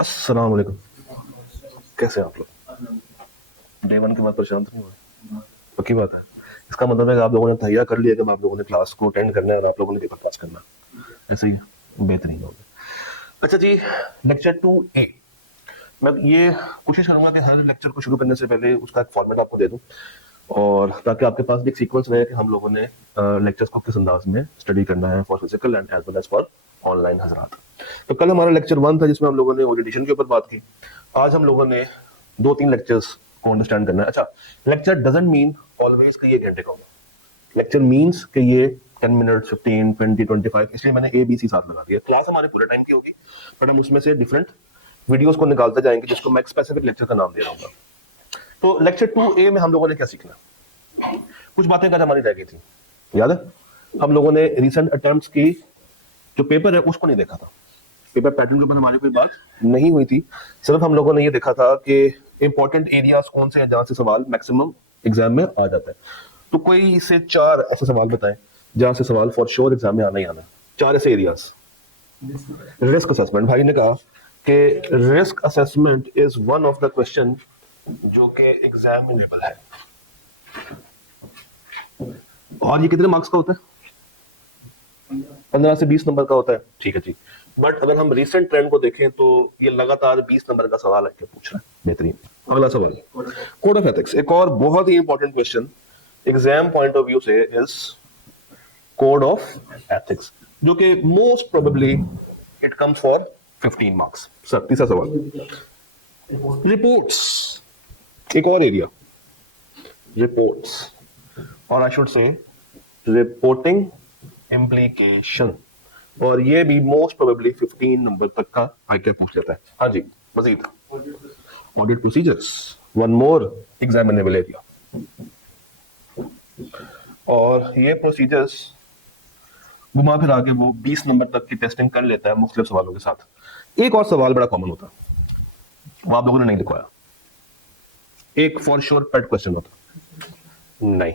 अस्सलाम वालेकुम। कैसे हैं आप लोग? डे वन के बाद परेशान तो नहीं हुए? पक्की बात है। इसका मतलब है कि आप लोगों ने तैयार कर लिया कि अब आप लोगों ने क्लास को अटेंड करना है और आप लोगों ने पेपर पास करना है। ऐसे ही बेहतरीन होगा। अच्छा जी, लेक्चर 2A। मैं ये कोशिश करूंगा कि हर लेक्चर को शुरू करने से पहले उसका एक फॉर्मेट आपको दे दूं, और ताकि आपके पास भी एक सीक्वेंस रहे कि हम लोगों ने लेक्चर्स को किस अंदाज में स्टडी करना है for physical and as well as for online हजरात। तो कल हमारा लेक्चर 1 था जिसमें हम लोगों ने ओरिएंटेशन के ऊपर बात की। आज हम लोगों ने 2-3 लेक्चर्स को अंडरस्टैंड करना है। अच्छा, लेक्चर डजंट मीन ऑलवेज कि ये घंटे का होगा। लेक्चर मीन्स कि ये 10 मिनट 15 20 25, इसलिए मैंने ABC साथ लगा दिया। क्लास हमारे पूरे टाइम की होगी, बट हम उसमें से डिफरेंट वीडियोस को निकालते जाएंगे जिसको मैं एक स्पेसिफिक लेक्चर का नाम दे रहा हूँ। तो लेक्चर 2A में हम लोगों ने क्या सीखना? कुछ बातें कल हमारी रह गई थी, याद है? हम लोगों ने रिसेंट अटेम्प्ट्स की जो पेपर है उसको नहीं देखा था। पेपर पैटर्न के ऊपर हमारी कोई बात नहीं हुई थी। सिर्फ हम लोगों ने ये देखा था कि इंपॉर्टेंट एरियाज कौन से हैं जहां से सवाल मैक्सिमम एग्जाम में आ जाता है। तो कोई से 4 ऐसे सवाल बताएं जहां से सवाल फॉर श्योर एग्जाम में आना ही आना है। 4 ऐसे एरियाज। रिस्क असेसमेंट, भाई ने कहा कि risk assessment is one of the question जो कि एग्जामिनेबल है। और ये कितने मार्क्स का होता है? 15 से 20 नंबर का होता है, ठीक है जी। बट अगर हम रिसेंट ट्रेंड को देखें तो ये लगातार 20 नंबर का सवाल है, पूछ रहा है। बेहतरीन। अगला सवाल, कोड ऑफ एथिक्स। एक और बहुत ही important question exam point of view से इज कोड ऑफ एथिक्स, जो कि most probably it comes for 15 marks. Sir तीसरा सवाल, रिपोर्ट्स। एक और एरिया, रिपोर्ट्स, और I should say reporting implication, और ये भी मोस्ट प्रोबेबली 15 नंबर तक का आईक्यू पूछ लेता है। हाँ जी, मजीद audit procedures, one more examinable area. और ये प्रोसीजर्स घुमा फिरा के वो 20 नंबर तक की टेस्टिंग कर लेता है मुख्तलिफ सवालों के साथ। एक और सवाल बड़ा कॉमन होता है, वो आप लोगों ने नहीं लिखवाया। एक फॉर श्योर पेट क्वेश्चन होता नहीं,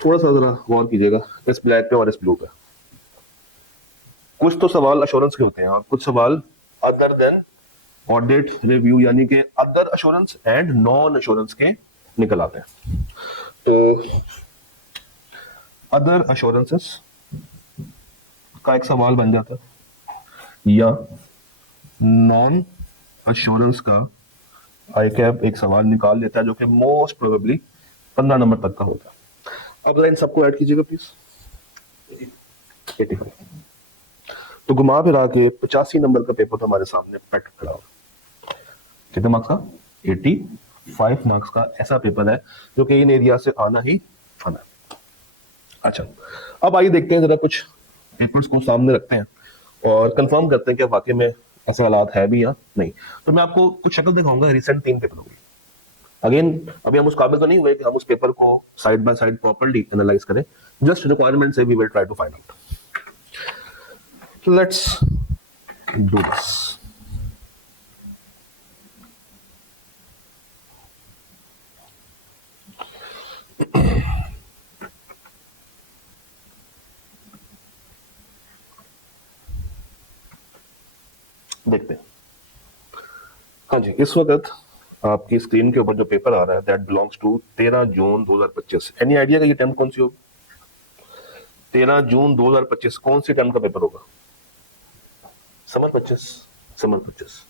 थोड़ा सा जरा गौर कीजिएगा इस ब्लैक पे और इस ब्लू पे। कुछ तो सवाल अश्योरेंस के होते हैं और कुछ सवाल अदर देन ऑडिट रिव्यू, यानी कि other assurance and non assurance के निकल आते हैं। तो अदर अश्योरेंसेस का एक सवाल बन जाता है, या नॉन अश्योरेंस का आई कैप एक सवाल निकाल लेता है जो कि मोस्ट प्रोबेबली 15 नंबर तक का होता है। अब इन सबको ऐड कीजिएगा प्लीज। 85। तो घुमा फिरा के 85 नंबर का पेपर तो हमारे सामने पेट खड़ा हो। कितने मार्क्स का? 85 मार्क्स का ऐसा पेपर है जो कि इन एरिया से आना ही आना है। अच्छा, अब आइए देखते हैं जरा कुछ पेपर्स को सामने रखते हैं और कंफर्म करते हैं कि वाकई में ऐसा हालात है भी या नहीं। तो मैं आपको कुछ शक्ल दिखाऊंगा रिसेंट 3 पेपरों की। अगेन अभी हम उस काबिल तो नहीं हुए कि हम उस पेपर को side by side properly analyse करें, जस्ट रिक्वायरमेंट से we will try to find out. Let's do this. देखते हैं। हाँ जी, इस वक्त आपकी स्क्रीन के ऊपर जो पेपर आ रहा है that belongs to 13 June 2025। Any idea का ये अटेम्प्ट कौन सी होगी? 13 जून 2025 कौन सी अटेम्प्ट का पेपर होगा? समर 25। समर 25।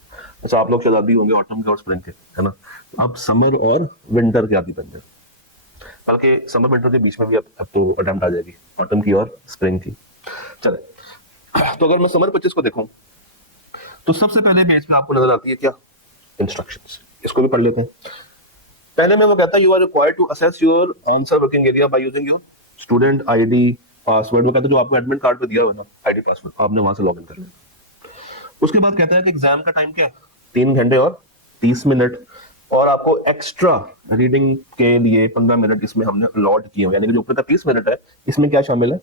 अच्छा, आप लोग शायद आदि होंगे ऑटम के और स्प्रिंग के, है ना? अब समर और विंटर के आदि बन जाए, बल्कि समर विंटर के बीच में भी अब तो अटेम्प्ट आ जाएगी ऑटम की और स्प्रिंग की। चले, तो अगर मैं समर 25 को देखूं तो सबसे पहले पेज पे आपको नजर आती है क्या? इंस्ट्रक्शंस। इसको भी पढ़ लेते हैं। पहले में वो कहता है you are required to access your answer working area by using your student ID password. वो कहता है जो आपको एडमिट कार्ड पे दिया हुआ है ना आईडी पासवर्ड, आपने वहां से लॉगिन कर लेना। उसके बाद कहता है कि एग्जाम का टाइम क्या है? 3 घंटे और 30 मिनट, और आपको एक्स्ट्रा रीडिंग के लिए 15 मिनट इसमें हमने अलॉट किए हुए, यानी कि जो ऊपर का 30 मिनट है इसमें क्या शामिल है?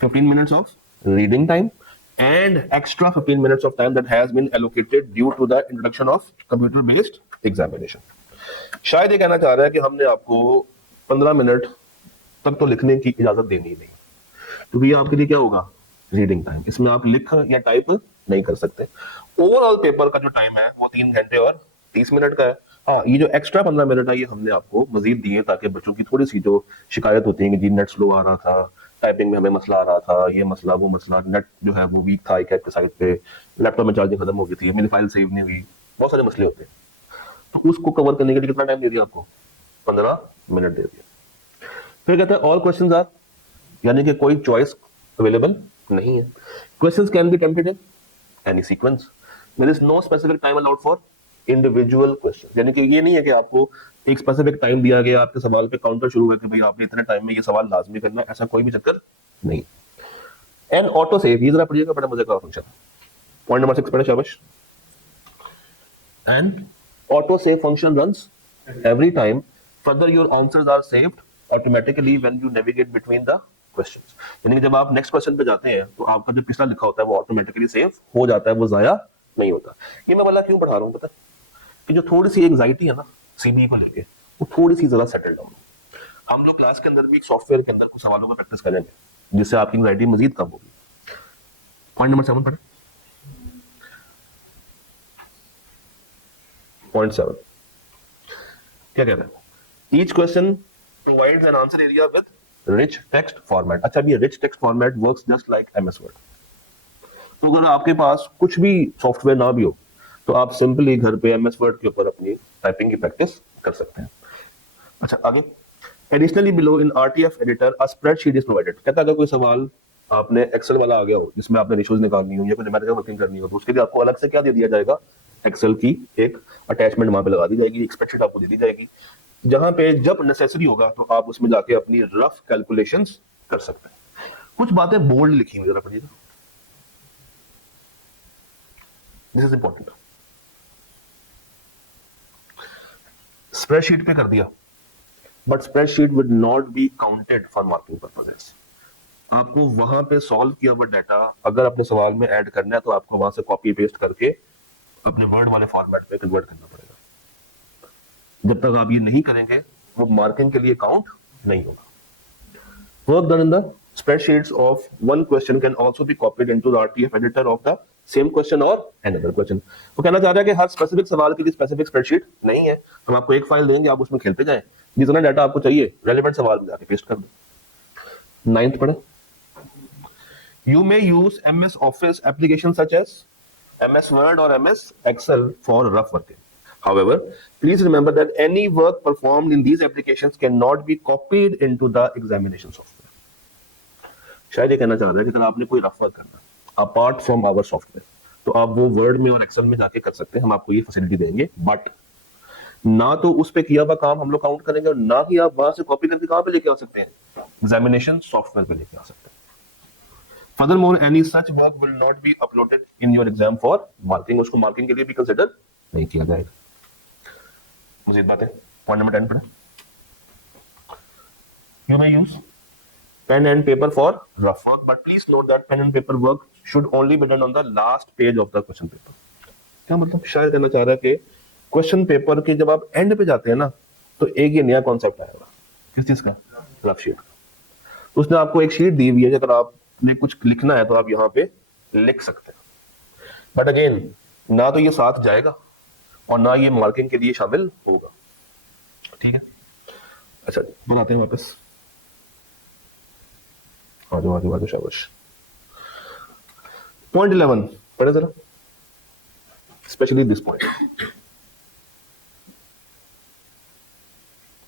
15 minutes of reading time and extra 15 minutes of time that has been allocated due to the introduction of computer based examination। शायद ये कहना चाह रहा है कि हमने आपको 15 मिनट तक तो लिखने की इजाजत देनी ही नहीं, तो ये आपके लिए क्या होगा? Reading time. इसमें आप लिख या टाइप नहीं कर सकते। ओवरऑल पेपर का जो टाइम है वो 3 घंटे और 30 मिनट का है। हाँ, ये जो एक्स्ट्रा 15 मिनट है ये हमने आपको मजीद दिए ताकि बच्चों की थोड़ी सी जो शिकायत होती है कि जी नेट स्लो आ रहा था, टाइपिंग में हमें मसला आ रहा था, ये मसला वो मसला, नेट जो है वो वीक था एक साइड पे, लैपटॉप में चार्जिंग खत्म हो गई थी, मेरी फाइल सेव नहीं हुई, बहुत सारे मसले होते हैं। तो उसको कवर करने के लिए कितना टाइम दे दिया आपको? 15 मिनट दे दिया। फिर कहते हैं ऑल क्वेश्चंस आर, यानी कि कोई चॉइस अवेलेबल नहीं है। Questions can be tentative, any sequence, there is no specific time allowed for individual question, यानी कि ये नहीं है कि आपको एक स्पेसिफिक टाइम दिया गया, आपके सवाल पे काउंटर शुरू हुआ कि भाई आपने इतने टाइम में ये सवाल लाजमी करना है, ऐसा कोई भी चक्कर नहीं। एंड ऑटो सेव, ये जरा पढ़िएगा, बड़ा मजे का फंक्शन। पॉइंट नंबर 6 पढ़े शाबाश। And auto save function runs every time further your answers are saved automatically when you navigate between the questions, यानी कि जब आप नेक्स्ट क्वेश्चन पे जाते हैं तो आपका जो पिछला लिखा होता है वो ऑटोमेटिकली सेव हो जाता है, वो जाया नहीं होता। ये मैं वाला क्यों पढ़ा रहा हूँ पता है? कि जो थोड़ी सी एंजाइटी है ना सीबीए को लेके, वो थोड़ी सी जरा सेटल डाउन। हम लोग क्लास के अंदर भी एक सॉफ्टवेयर के अंदर कुछ सवालों का प्रैक्टिस करेंगे जिससे आपकी एंजाइटी मजीद कम होगी। पॉइंट नंबर 7 पढ़े। पॉइंट 7 क्या कहता है? Each question provides an answer area with rich text format. अच्छा, भी rich text format works just like MS word. तो अगर आपके पास कुछ भी सॉफ्टवेयर ना भी हो तो आप सिंपली घर पे एमएस वर्ड के ऊपर अपनी टाइपिंग की प्रैक्टिस कर सकते हैं। अच्छा आगे, additionally below in RTF editor a spreadsheet is provided. कहता है अगर कोई सवाल आपने एक्सेल वाला आ गया हो जिसमें आपने रेशियोज निकालनी हो या कोई न्यूमेरिकल वर्किंग करनी हो तो उसके लिए आपको अलग से क्या दे दिया जाएगा? एक्सेल की एक अटैचमेंट वहां पे लगा दी जाएगी, एक स्प्रेडशीट आपको दे दी जाएगी, जहां पे जब नेसेसरी होगा तो आप उसमें जाके अपनी रफ कैलकुलेशंस कर सकते हैं। कुछ बातें बोल्ड लिखी हुई जरा पढ़िएगा, दिस इज इंपॉर्टेंट। स्प्रेडशीट पे कर दिया, but spreadsheet would not be counted for marking purposes. आपको वहां पे सॉल्व किया हुआ डाटा अगर अपने सवाल में ऐड करना है तो आपको वहां से कॉपी पेस्ट करके अपने वर्ड वाले फॉर्मेट पे कन्वर्ट करना पड़ेगा। जब तक आप ये नहीं करेंगे वो मार्किंग के लिए काउंट नहीं होगा। Work done in the spreadsheets of one question can also be copied into the RTF editor of the same question or another question। वो कहना चाह रहा है कि हर स्पेसिफिक सवाल के लिए स्पेसिफिक स्प्रेडशीट नहीं है, हम आपको एक फाइल देंगे, आप उसमें खेलते जाएं, जितना डाटा आपको चाहिए रेलेवेंट सवाल में जाके पेस्ट कर दो। 9th पढ़े। You may use MS Office applications such as MS Word or MS Excel for rough working. However, please remember that any work performed in these applications cannot be copied into the examination software. शायद ये कहना चाह रहा है कि अगर आपने कोई रफ वर्क करना अपार्ट फ्रॉम आवर सॉफ्टवेयर तो आप वो वर्ड में और एक्सेल में जाके कर सकते हैं, हम आपको ये फैसिलिटी देंगे, बट ना तो उस पे किया हुआ काम हम लोग काउंट करेंगे और ना ही आप वहां से कॉपी करके कहां पे लेके आ सकते हैं? एग्जामिनेशन सॉफ्टवेयर पे लेके आ सकते हैं। Furthermore, any such work will not be uploaded in your exam for marking। उसको मार्किंग के लिए भी कंसिडर नहीं किया जाएगा। मजीद बातें, पॉइंट नंबर 10 पढ़े। You may use pen and paper for rough work, but please note that pen and paper work should only be done on the last page of the question paper। क्या मतलब? शायद कहना चाह रहा है कि question paper के जब आप एंड पे जाते हैं ना तो एक ये नया कॉन्सेप्ट आएगा। किस चीज का? रफ शीट का। उसने आपको एक शीट दी हुई है, अगर आपने कुछ लिखना है तो आप यहाँ पे लिख सकते हैं, बट अगेन ना तो ये साथ जाएगा और ना ये मार्किंग के लिए शामिल होगा। ठीक है, अच्छा बनाते हैं वापस। आजो शाबाश। पॉइंट 11 पढ़े जरा, specially this point,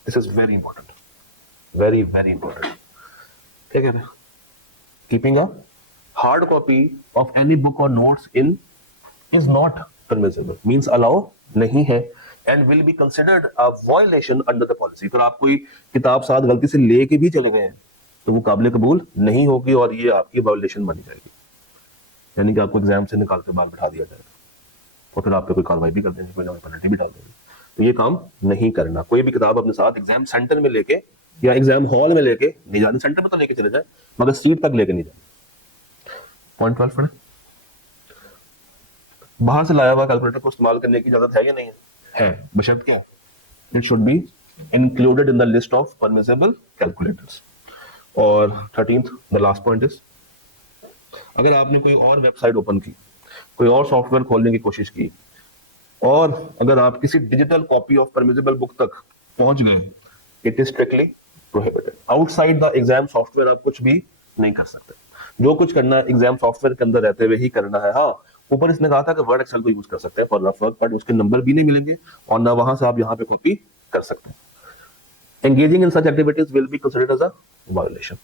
this is very important, very very important. क्या कह रहे हैं? Keeping a hard copy of any book और notes in is not permissible, means allow नहीं है, and will be considered a violation under the policy. तो आप कोई किताब साथ गलती से लेके भी चले गए हैं तो वो काबिल कबूल नहीं होगी और ये आपकी वायलेशन बनी जाएगी, यानी कि आपको एग्जाम से निकाल के बाहर बैठा दिया जाएगा और फिर आप पे कोई कार्रवाई भी कर देंगे, कोई नई पेनल्टी भी डाल देंगे। तो ये काम नहीं करना। कोई भी किताब अपने साथ एग्जाम सेंटर में लेके या एग्जाम हॉल में लेके नहीं जानी, सेंटर में तो लेके चले जाए मगर सीट तक लेके नहीं जाए। पॉइंट 12 पढ़े। बाहर से लाया हुआ कैलकुलेटर को इस्तेमाल करने की इजाजत है या नहीं है? है, बशर्त क्या? It should be included in the list of permissible calculators. और 13th the last point is, अगर आपने कोई और वेबसाइट ओपन की कोई और सॉफ्टवेयर खोलने की कोशिश की, और अगर आप किसी digital copy of permissible book तक पहुंच गए, it is strictly prohibited. Outside the exam software आप कुछ भी नहीं कर सकते। जो कुछ करना है एग्जाम सॉफ्टवेयर के अंदर रहते हुए ही करना है। हाँ, ऊपर इसने कहा था कि वर्ड एक्सेल को यूज कर सकते हैं फॉर रफ वर्क, बट उसके नंबर भी नहीं मिलेंगे और ना वहां से आप यहाँ पे कॉपी कर सकते हैं। Engaging in such activities will be considered as a violation.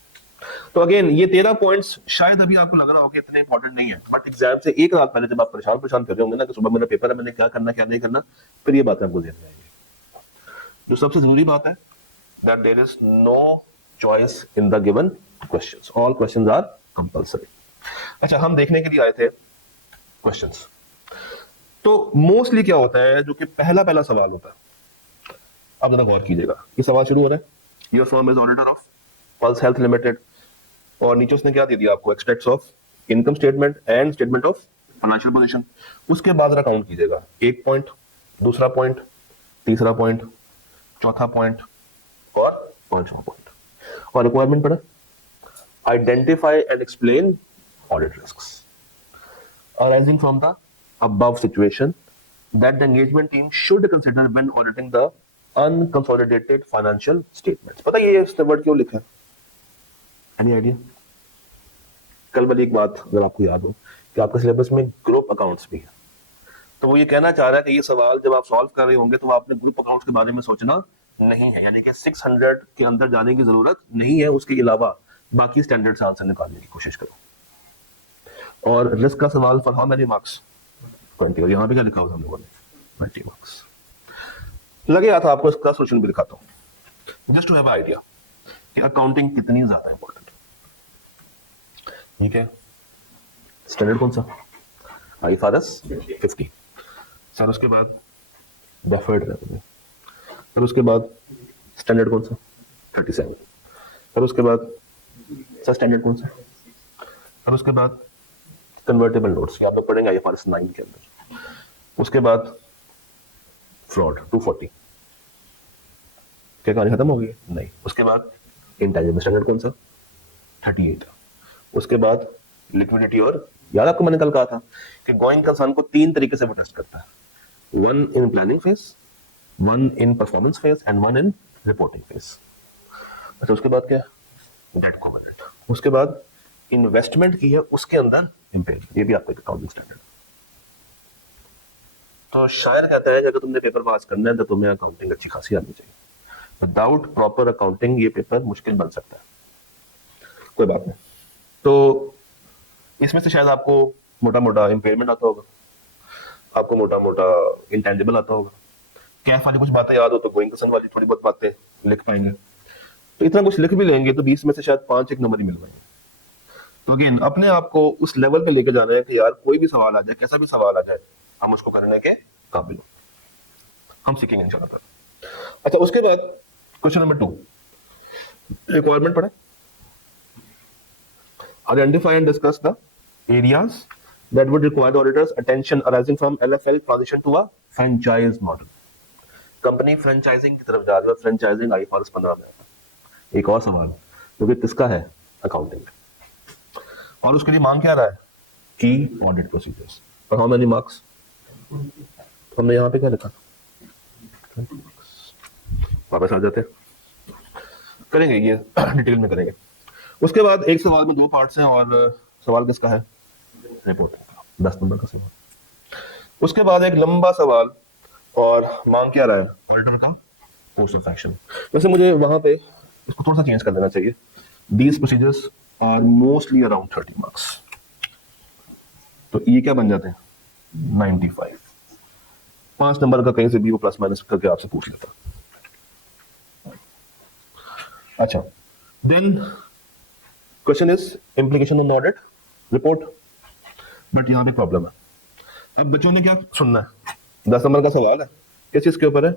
तो अगेन ये 13 पॉइंट्स शायद अभी आपको लग रहा हो कि इतने इंपॉर्टेंट नहीं है, बट एग्जाम से एक रात पहले जब आप परेशान कर रहे होंगे ना कि सुबह मेरा पेपर है, मैंने क्या करना क्या नहीं करना, फिर ये बातें आपको ध्यान में आएंगी। जो सबसे जरूरी बात है that there is no choice in the given questions, all questions are compulsory। अच्छा, हम देखने के लिए आए थे questions। तो मोस्टली क्या होता है, जो कि पहला सवाल होता है, आप जरा गौर कीजिएगा। ये सवाल शुरू हो रहा है, your firm is auditor of pulse health limited, और नीचे उसने क्या दे दिया आपको, extracts of income statement and statement of financial position. उसके बाद जरा काउंट कीजिएगा, एक पॉइंट, दूसरा पॉइंट, तीसरा पॉइंट, चौथा पॉइंट और पांचवा पॉइंट। और रिक्वायरमेंट पढ़ा, identify and explain audit risks arising from the above situation that the engagement team should consider when auditing the unconsolidated financial statements। पता है ये इसने वर्ड क्यों लिखा है? Any idea? कल वाली एक बात अगर आपको याद हो कि आपके सिलेबस में ग्रुप अकाउंट्स भी है, तो वो ये कहना चाह रहा है कि ये सवाल जब आप सॉल्व कर रहे होंगे तो आपने ग्रुप अकाउंट्स के बारे में सोचना नहीं है, यानी कि 600 के अंदर जाने की जरूरत नहीं है, उसके अलावा बाकी स्टैंडर्ड से आंसर निकालने की कोशिश करो। और रिस्क का सवाल फॉर हाउ मेनी मार्क्स? 20। और यहाँ पे क्या लिखा हुआ हम लोगों ने? 20 मार्क्स। लगे था आपको इसका सोल्यूशन भी दिखाता हूँ, जस्ट टू हैव आइडिया कि अकाउंटिंग कितनी ज्यादा इंपॉर्टेंट है। ठीक है, स्टैंडर्ड कौन सा? IFRS 50 सर, उसके बाद डेफर्ड रेवेन्यू, फिर उसके बाद स्टैंडर्ड कौन सा? 37, फिर उसके बाद सर स्टैंडर्ड कौन सा? फिर उसके बाद कन्वर्टेबल नोट्स, आप लोग पढ़ेंगे IFRS 9 के अंदर। उसके बाद फ्रॉड 240। क्या कहानी खत्म हो गई? नहीं। उसके बाद इंटेंजिबल स्टैंडर्ड कौन सा? 38। उसके बाद लिक्विडिटी, और याद आपको मैंने कल कहा था कि गोइंग कंसर्न को 3 तरीके से वो टेस्ट करता है, 1 in planning phase, 1 in performance phase and 1 in reporting phase. अच्छा, उसके बाद क्या? Debt covenant. उसके बाद इन्वेस्टमेंट की है उसके अंदर इम्पेयरमेंट, ये भी आपका अकाउंटिंग स्टैंडर्ड। तो शायर कहता है कि अगर तुमने पेपर पास करना है तो तुम्हें अकाउंटिंग अच्छी खासी आनी चाहिए। विदाउट प्रॉपर अकाउंटिंग ये पेपर मुश्किल बन सकता है। कोई बात नहीं। तो इसमें से शायद आपको मोटा मोटा इम्पेयरमेंट आता होगा, आपको मोटा मोटा इंटेंजिबल आता होगा, कैफ वाली कुछ बातें याद हो तो गोइंग कंसर्न वाली थोड़ी बहुत बातें लिख पाएंगे। तो इतना कुछ लिख भी लेंगे तो 20 में से शायद 5 एक नंबर ही मिल पाएंगे। तो अगेन अपने आप को उस लेवल पे लेके जाना है कि यार कोई भी सवाल आ जाए, कैसा भी सवाल आ जाए, हम उसको करने के काबिल हो, हम सीखेंगे इंशाल्लाह। अच्छा, उसके बाद क्वेश्चन नंबर 2, रिक्वायरमेंट पढ़े, identify and discuss the areas that would require the auditor's attention arising from LFL transition to a franchise model। Company franchising की तरफ जा रही है, फ्रेंचाइजिंग IFRS 15 में। एक और सवाल जो कि किसका है? अकाउंटिंग। और उसके लिए मांग क्या रहा है? की ऑडिट प्रोसीजर्स। और हाउ मेनी मार्क्स? हमने यहाँ पे क्या लिखा? वापस आ जाते हैं, करेंगे ये डिटेल में करेंगे। उसके बाद एक सवाल में 2 पार्ट्स हैं, और सवाल किसका है? रिपोर्टिंग का, 10 नंबर का सवाल। उसके बाद एक लंबा सवाल, और मांग क्या रहा है? ऑडिटर का कोर्स ऑफ एक्शन। वैसे मुझे वहां पे इसको थोड़ा सा चेंज कर देना चाहिए। These procedures are mostly around 30 marks. तो ये क्या बन जाते हैं? 95। 5 नंबर का कहीं से भी वो प्लस माइनस करके आपसे पूछ लेता। अच्छा, then question is implication on audit report. But यहाँ पे प्रॉब्लम है। अब बच्चों ने क्या सुनना है? 10 नंबर का सवाल है, किस चीज के ऊपर है?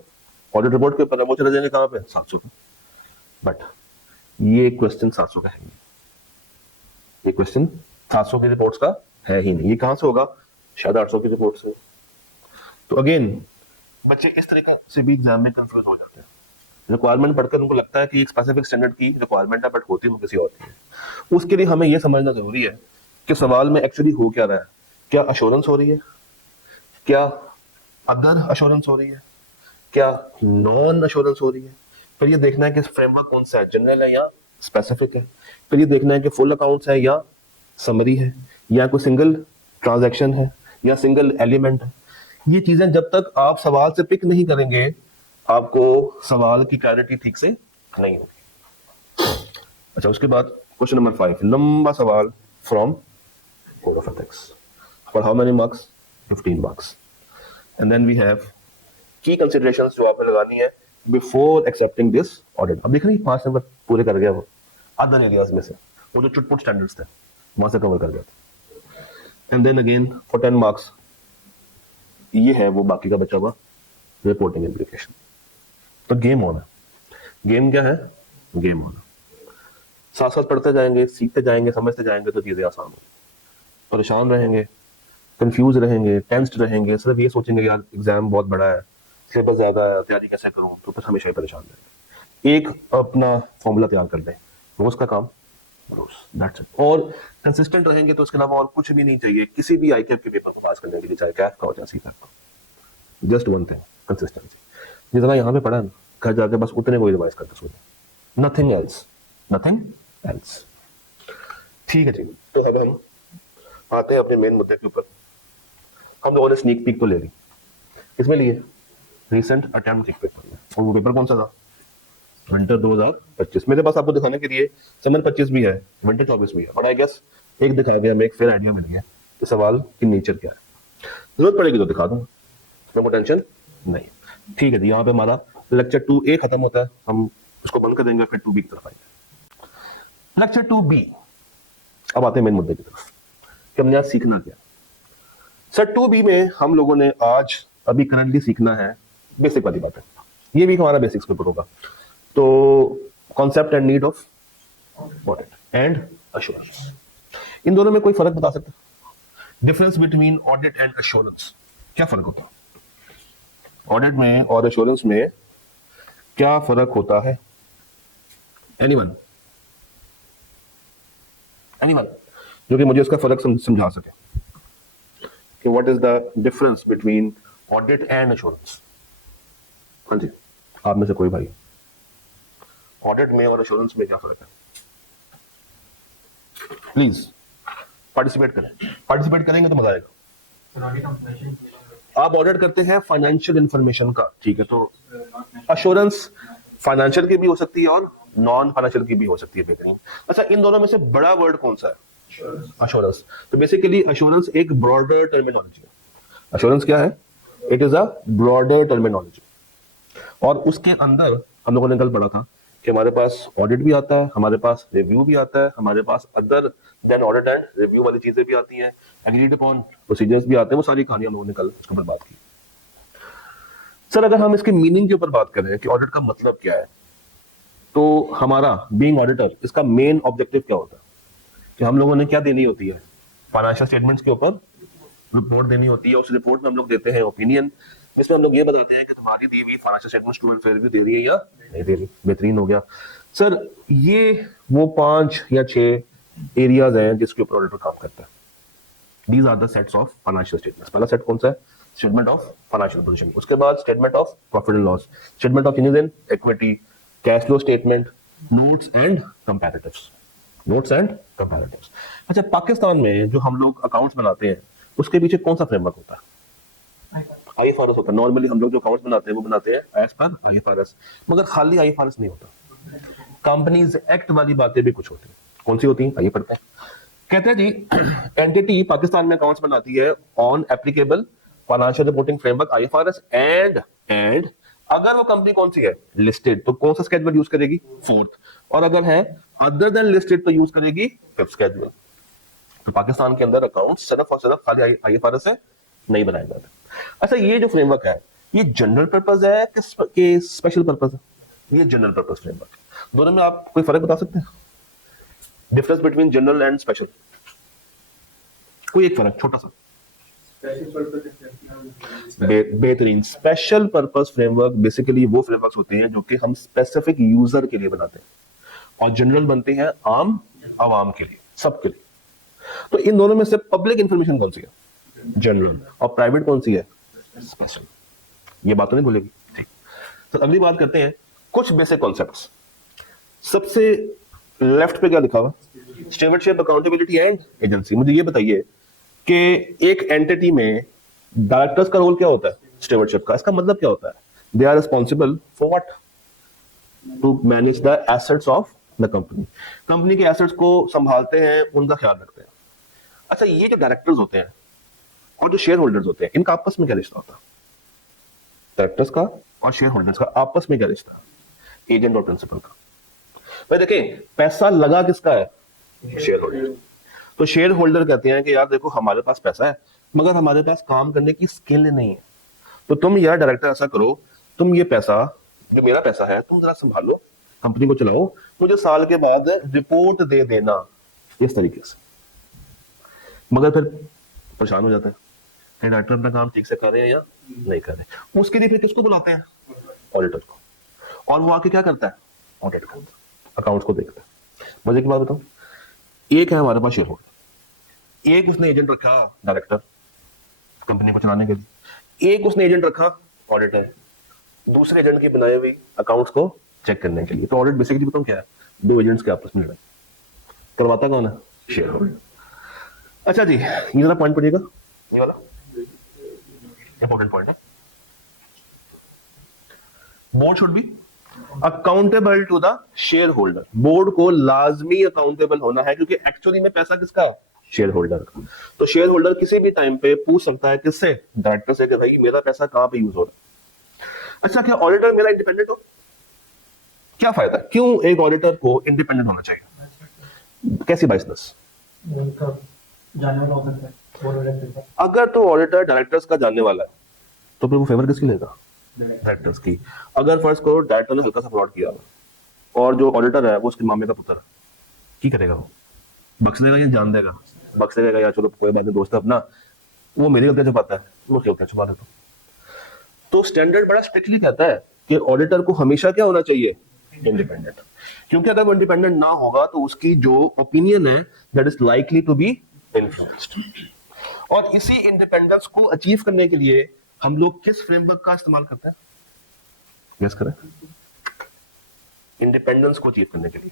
ऑडिट रिपोर्ट के ऊपर है। वो चले जाएंगे कहाँ पे? 700 पे। बट ये क्वेश्चन 700 का है नहीं, ये क्वेश्चन 700 की रिपोर्ट्स का है ही नहीं। ये कहां से होगा? शायद 800 की रिपोर्ट से। तो अगेन बच्चे इस तरीके से भी एग्जाम में कंफ्यूज हो जाते हैं। रिक्वायरमेंट पढ़कर उनको लगता है कि एक स्पेसिफिक स्टैंडर्ड की रिक्वायरमेंट है, बट होती वो किसी और की है। उसके लिए हमें यह समझना जरूरी है कि सवाल में एक्चुअली हो क्या रहा है। क्या अश्योरेंस हो रही है, क्या अदर अश्योरेंस हो रही है, क्या नॉन अश्योरेंस हो रही है। फिर ये देखना है कि फ्रेमवर्क कौन सा है, जनरल है या स्पेसिफिक है। फिर ये देखना है कि फुल अकाउंट्स है या समरी है, या कोई सिंगल ट्रांजैक्शन है या सिंगल एलिमेंट है। ये चीजें जब तक आप सवाल से पिक नहीं करेंगे, आपको सवाल की क्लैरिटी ठीक से नहीं होगी। अच्छा, उसके बाद क्वेश्चन नंबर 5, लंबा सवाल from code of ethics. For how many marks? 15 marks. And then we have key considerations जो आपने लगानी है बिफोर एक्सेप्टिंग दिस ऑडिट। अब देख रहे हैं 5 नंबर पूरे कर गया वो अदर एरियाज में से, वो जो चुटपुट स्टैंडर्ड्स थे वहां से कवर कर गया था। And then again for 10 marks ये है वो बाकी का बचा हुआ रिपोर्टिंग इम्प्लीकेशन। तो गेम होना, गेम क्या है? गेम होना। साथ साथ पढ़ते जाएंगे, सीखते जाएंगे, समझते जाएंगे तो चीजें आसान होंगी। परेशान रहेंगे, कंफ्यूज रहेंगे, टेंस्ड रहेंगे, सिर्फ ये सोचेंगे यार एग्जाम बहुत बड़ा है, सिलेबस ज्यादा है, तैयारी कैसे करूं, तो फिर हमेशा ही परेशान रहेंगे। एक अपना फॉर्मूला तैयार कर दें, रोज का काम रोज, दैट्स इट। और कंसिस्टेंट रहेंगे तो उसके अलावा और कुछ भी नहीं चाहिए किसी भी आईकेएफ के पेपर को पास करने के लिए, चाहे कैफ का हो चाहे सीकैफ का। Just one thing, consistency. जितना यहाँ पे पढ़ा ना, घर जाके बस उतने को रिवाइज करके सोचो, नथिंग एल्स, नथिंग एल्स। ठीक है जी, तो अब हम आते हैं अपने मेन मुद्दे के ऊपर। हम लोगों ने स्नीक पीक तो ले ली, इसमें लिए रिसेंट अटेम्प्ट पेपर में, और वो पेपर कौन सा था? विंटर 2025। मेरे पास आपको दिखाने के लिए समर 25 भी है, विंटर 24 भी है, बट आई गेस एक दिखा गया, हमें एक फेयर आइडिया मिल गया कि सवाल की नेचर क्या है। जरूरत पड़ेगी तो दिखा दूंगा, कोई टेंशन नहीं। ठीक है जी, यहाँ पे हमारा लेक्चर 2A खत्म होता है, हम उसको बंद कर देंगे, फिर 2B की तरफ आएंगे। Lecture 2B। अब आते हैं मेन मुद्दे की तरफ कि हमने आज सीखना क्या। सर 2B में हम लोगों ने आज अभी करंटली सीखना है बेसिक वाली बात है, ये भी हमारा बेसिक्स पेपर होगा। तो concept and need of audit and assurance, इन दोनों में कोई फर्क बता सकते? Difference between audit and assurance, क्या फर्क होता है? ऑडिट में और अश्योरेंस में क्या फर्क होता है? एनीवन जो कि मुझे इसका फर्क समझा सके कि what is the difference between audit and assurance. हाँ जी, आप में से कोई भाई, ऑडिट में और अश्योरेंस में क्या फर्क है? प्लीज पार्टिसिपेट करें, पार्टिसिपेट करेंगे तो मजा आएगा। आप ऑडिट करते हैं फाइनेंशियल इंफॉर्मेशन का, ठीक है, तो अश्योरेंस फाइनेंशियल की भी हो सकती है और नॉन फाइनेंशियल की भी हो सकती है, बेहतरीन। अच्छा, इन दोनों में से बड़ा वर्ड कौन सा है? अश्योरेंस। तो बेसिकली अश्योरेंस एक ब्रॉडर टर्मिनोलॉजी है। अश्योरेंस क्या है? It is a broader terminology, और उसके अंदर हम लोगों ने कल पढ़ा था कि हमारे पास ऑडिट भी आता है, हमारे पास रिव्यू भी आता है, हमारे पास other than audit and review वाली चीजें भी आती हैं, एग्रीड अपॉन प्रोसीजर्स भी आते हैं। वो सारी कहानी हम लोगों ने कल ऊपर बात की। सर अगर हम इसके मीनिंग के ऊपर बात करें कि ऑडिट का मतलब क्या है, तो हमारा बीइंग ऑडिटर इसका मेन ऑब्जेक्टिव क्या होता है कि हम लोगों ने क्या देनी होती है? फाइनेंशियल स्टेटमेंट्स के ऊपर रिपोर्ट देनी होती है। उस रिपोर्ट में हम लोग देते हैं ओपिनियन, इसमें हम लोग ये बताते हैं कि तुम्हारी दी हुई financial statements true and fair view दे रही है या नहीं दे रही। बेहतरीन हो गया सर। ये वो 5 या 6 एरियाज हैं जिसके ऊपर ऑडिटर काम करता है। These are the sets of financial statements. पहला सेट कौन सा है? Statement of financial position. उसके बाद statement of profit and loss, statement of changes in equity, cash flow statement, notes and comparatives, notes and comparatives. अच्छा, पाकिस्तान में जो हम लोग अकाउंट्स बनाते हैं उसके पीछे कौन सा फ्रेमवर्क होता है? आईएफआरएस होता है। नॉर्मली हम लोग जो अकाउंट्स बनाते हैं वो बनाते हैं एज पर आईएफआरएस, मगर खाली आईएफआरएस नहीं होता, कंपनीज एक्ट वाली बातें भी कुछ होती हैं। कौन सी होती हैं आइए पढ़ते हैं। कहते हैं जी, एंटिटी पाकिस्तान में अकाउंट्स बनाती है on applicable financial reporting framework IFRS and अगर वो कंपनी कौन सी है? लिस्टेड, तो कौन सा स्केड्यूल यूज करेगी? 4th। और अगर है अदर देन लिस्टेड तो यूज करेगी 5th स्केड्यूल। तो पाकिस्तान के अंदर अकाउंट सिर्फ और सिर्फ खाली आईएफआरएस से नहीं बनाए जाते। अच्छा, ये जो फ्रेमवर्क है ये जनरल पर्पस है कि स्पेशल पर्पस है? ये जनरल पर्पस फ्रेमवर्क। दोनों में आप कोई फर्क बता सकते हैं? Difference between general and special, कोई एक फर्क छोटा सा? बेहतरीन। स्पेशल पर्पस फ्रेमवर्क बेसिकली वो फ्रेमवर्क होते हैं जो कि हम स्पेसिफिक यूजर के लिए बनाते हैं, और जनरल बनते हैं आम आवाम के लिए, सबके लिए। तो इन दोनों में से पब्लिक इंफॉर्मेशन कौन सी है? जनरल, और प्राइवेट कौन सी है? स्पेशल। ये बात तो नहीं भूलेगी, ठीक। तो अगली बात करते हैं कुछ बेसिक कॉन्सेप्ट्स। सबसे लेफ्ट पे क्या लिखा हुआ? Stewardship, accountability and agency. मुझे ये बताइए कि एक एंटिटी में डायरेक्टर्स का रोल क्या होता है? स्टीवर्डशिप का इसका मतलब क्या होता है? They are responsible for what? To manage the assets of the company. Company के एसेट्स को संभालते हैं, उनका ख्याल रखते हैं। अच्छा, ये जो डायरेक्टर्स होते हैं और जो शेयर होल्डर्स होते हैं, इनका आपस में क्या रिश्ता होता है? डायरेक्टर्स का और शेयर होल्डर्स का आपस में क्या रिश्ता है? एजेंट और प्रिंसिपल का। भाई देखें, पैसा लगा किसका है? Share holder. तो शेयर होल्डर कहते हैं कि यार देखो, हमारे पास पैसा है मगर हमारे पास काम करने की स्किल नहीं है, तो तुम यार डायरेक्टर ऐसा करो, तुम ये पैसा, जो मेरा पैसा है, तुम जरा संभालो, कंपनी को चलाओ, मुझे साल के बाद रिपोर्ट दे देना, इस तरीके से। मगर फिर परेशान हो जाते हैं कि डायरेक्टर अपना काम ठीक से कर रहे हैं या नहीं कर रहे। उसके लिए फिर किसको बुलाते हैं? ऑडिटर को। और वो आके क्या करता है? ऑडिट करता है, अकाउंट्स को देखता है। मजे की बात बताऊं, एक है हमारे पास शेयर होल्डर, एक उसने एजेंट रखा डायरेक्टर कंपनी को चलाने के लिए, एक उसने एजेंट रखा ऑडिटर, दूसरे एजेंट की बनाई हुई अकाउंट्स को चेक करने के लिए। तो ऑडिट बेसिकली बताऊं क्या है? दो एजेंट्स के आपस में लड़ाई। करवाता कौन है? Shareholder. अच्छा जी, ये वाला पॉइंट पढ़िएगा, ये वाला इंपॉर्टेंट पॉइंट है। Board should be accountable to the shareholder. Board को लाजमी अकाउंटेबल होना है, क्योंकि एक्चुअली में पैसा किसका है? शेयर होल्डर का। तो शेयर होल्डर किसी भी टाइम पे पूछ सकता है किससे? डायरेक्टर से, कि भाई मेरा पैसा कहां पे यूज हो रहा है। अच्छा, क्या ऑडिटर मेरा इंडिपेंडेंट हो? क्या फायदा, क्यों एक ऑडिटर को इंडिपेंडेंट होना चाहिए? कैसी बाइसनेस? अगर तो ऑडिटर डायरेक्टर्स का जानने वाला है तो फिर वो फेवर किसकी लेगा? डायरेक्टर्स की। अगर फर्स्ट करो डायरेक्टर ने हल्का सा फ्रॉड किया और जो ऑडिटर है वो उसके मामे का पुत्र है, की करेगा? वो बख्श देगा या जान देगा? बख्श देगा, या चलो कोई बात नहीं, दोस्त है अपना, वो मेरी गलतियां छुपाता है, वो क्या छुपा देता। तो स्टैंडर्ड बड़ा स्ट्रिक्टली कहता है कि ऑडिटर को हमेशा क्या होना चाहिए? इंडिपेंडेंट। क्योंकि अगर वो इंडिपेंडेंट ना होगा तो उसकी जो ओपिनियन है that is likely to be influenced. और इसी इंडिपेंडेंस को अचीव करने के लिए हम लोग किस फ्रेमवर्क का इस्तेमाल करते हैं? गेस करें। इंडिपेंडेंस को अचीव करने के लिए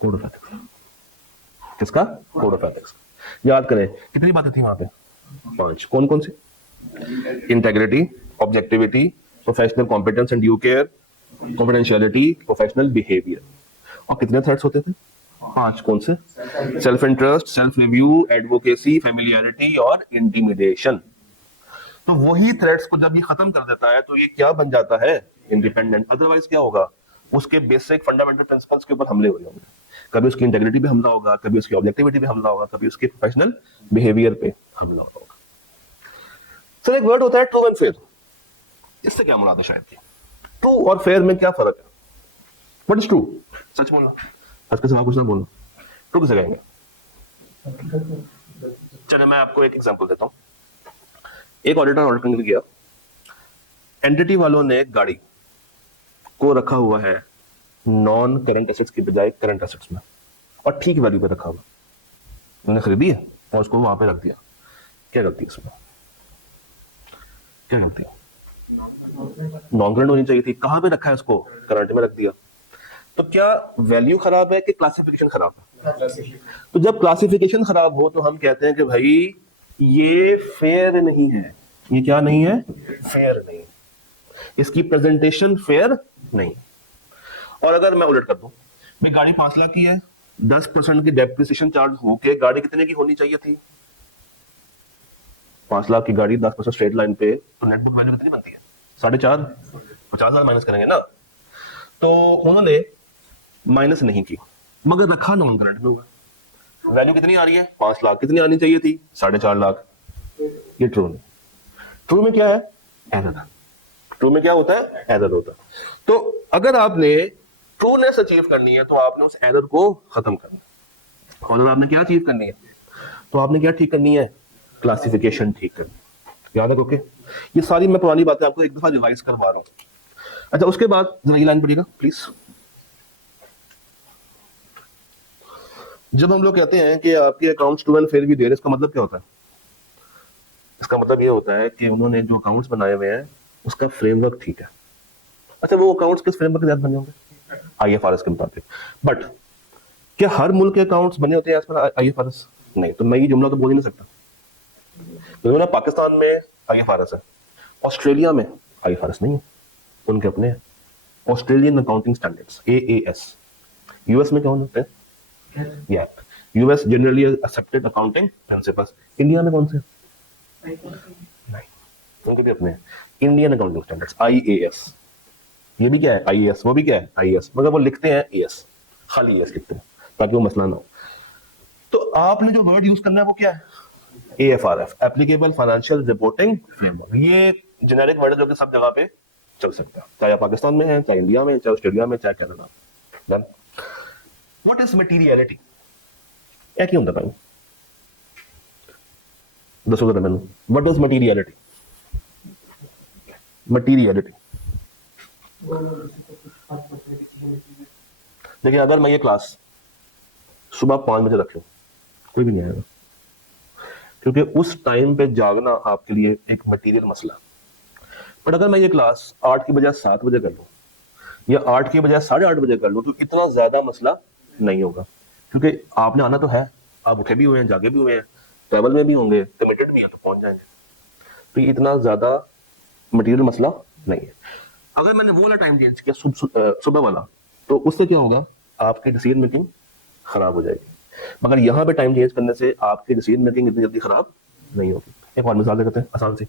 कोड ऑफ एथिक्स। किसका? Code of ethics. याद करें कितनी बातें थी वहां पे? 5। कौन कौन सी? Integrity, objectivity, professional competence and due care, confidentiality, professional behaviour. और कितने थ्रेड्स होते थे? 5। कौन से? Self interest, self review, advocacy, familiarity और इंटिमिडेशन। तो वही थ्रेड्स को जब ये खत्म कर देता है तो ये क्या बन जाता है? इंडिपेंडेंट। अदरवाइज क्या होगा? उसके बेसिक फंडामेंटल प्रिंसिपल्स के ऊपर हमले हो जाएंगे। कभी उसकी इंटेग्रिटी पे हमला होगा, कभी उसकी ऑब्जेक्टिविटी पे हमला होगा, कभी उसके प्रोफेशनल बिहेवियर पे हमला होगा। सर, एक वर्ड होता है ट्रू एंड फेयर। इससे क्या मुराद है? शायद ट्रू और फेयर में क्या फर्क है? What is true? सच बोलना, सच के सिवा कुछ ना बोलना। ट्रू किसे कहेंगे? चलिए मैं आपको एक एग्जांपल देता हूं। एक ऑडिटर ऑडिट करने गया, एंटिटी वालों ने गाड़ी को रखा हुआ है नॉन करंट एसेट्स की बजाय करंट एसेट्स में, और ठीक वैल्यू पे रखा हुआ। उन्होंने खरीदी है और उसको वहां पे रख दिया। क्या गलती है इसमें? क्या गलती है? नॉन करंट होनी चाहिए थी। कहां पे रखा है उसको? करंट में रख दिया। तो क्या वैल्यू खराब है कि क्लासिफिकेशन खराब है? तो जब क्लासिफिकेशन खराब हो तो हम कहते हैं कि भाई ये फेयर नहीं है। ये क्या नहीं है? फेयर नहीं। इसकी प्रेजेंटेशन फेयर नहीं। और अगर मैं उलट कर दूं, भाई गाड़ी 5 लाख की है, 10% की डेप्रिसिएशन चार्ज होके गाड़ी कितने की होनी चाहिए थी? 5 लाख की गाड़ी 10% स्ट्रेट लाइन पे, तो नेट बुक वैल्यू कितनी बनती है? 4.5। 50,000 माइनस करेंगे ना। तो उन्होंने माइनस नहीं की मगर रखा नॉन करंट में हुआ। वैल्यू कितनी आ रही है? 5 लाख। कितनी आनी चाहिए थी? 4.5 लाख। ये ट्रू नहीं। ट्रू में क्या है? एरर। ट्रू में क्या होता है? एरर होता है। तो अगर आपने ट्रूनेस अचीव करनी है तो आपने उस एरर को खत्म करना है। और अगर आपने क्या अचीव करनी है तो आपने क्या ठीक करनी है? क्लासिफिकेशन ठीक करनी है। याद है? ओके, ये सारी मैं पुरानी बातें आपको एक दफा रिवाइज करवा रहा हूं। अच्छा, उसके बाद जरा ये लाइन पढ़िएगा प्लीज। जब हम लोग कहते हैं कि आपके अकाउंट्स ट्रू एंड फेयर भी देयर, इसका मतलब क्या होता है? इसका मतलब ये होता है कि उन्होंने जो अकाउंट्स बनाए हुए हैं उसका फ्रेमवर्क ठीक है। अच्छा, वो अकाउंट्स किस फ्रेमवर्क के तहत बने होंगे? आईएफआरएस के मुताबिक। बट क्या हर मुल्क के अकाउंट्स बने होते हैं एज पर आईएफआरएस? नहीं। तो मैं ये जुमला तो बोल ही नहीं सकता, क्योंकि ना पाकिस्तान में आईएफआरएस है, ऑस्ट्रेलिया में आईएफआरएस नहीं है, उनके अपने हैं Australian accounting standards, AAS. US में क्या होते हैं? या US generally accepted accounting principles. India में कौन से? नहीं, उनके भी अपने हैं, इंडियन अकाउंटिंग स्टैंडर्ड्स, आईएएस। ये भी क्या है? आईएएस। वो भी क्या है? आईएएस, मगर वो लिखते हैं एएस, खाली एएस लिखते हैं ताकि वो मसला ना हो। तो आपने जो वर्ड यूज करना है वो क्या है? एएफआरएफ, एप्लीकेबल फाइनेंशियल रिपोर्टिंग फ्रेमवर्क। ये जेनेरिक वर्ड है जो कि सब जगह पे चल सकता है, चाहे पाकिस्तान में है, चाहे इंडिया में, चाहे ऑस्ट्रेलिया में, चाहे कनाडा में। डन। What is materiality? क्या क्यों होता है? दसो जरा मैंने, व्हाट इज मटीरियलिटी? मटीरियलिटी देखिए, अगर मैं ये क्लास सुबह 5 बजे रख लूं, कोई भी नहीं आएगा, क्योंकि उस टाइम पे जागना आपके लिए एक मटेरियल मसला। बट अगर मैं ये क्लास 8 की बजाय 7 बजे कर लूं, या 8 की बजाय 8:30 बजे कर लूं, तो इतना ज्यादा मसला नहीं होगा, क्योंकि आपने आना तो है, आप उठे भी हुए हैं, जागे भी हुए हैं, ट्रैवल में भी होंगे, कमिटेड भी हैं, तो पहुंच जाएंगे। तो ये इतना ज्यादा मटेरियल मसला नहीं है। अगर मैंने वो वाला टाइम चेंज किया, सुबह वाला, तो उससे क्या होगा? आपकी डिसीजन मेकिंग खराब हो जाएगी। मगर यहाँ पे टाइम चेंज करने से आपकी डिसीजन मेकिंग इतनी जल्दी खराब नहीं होगी। एक और मिसाल देते हैं आसान सी।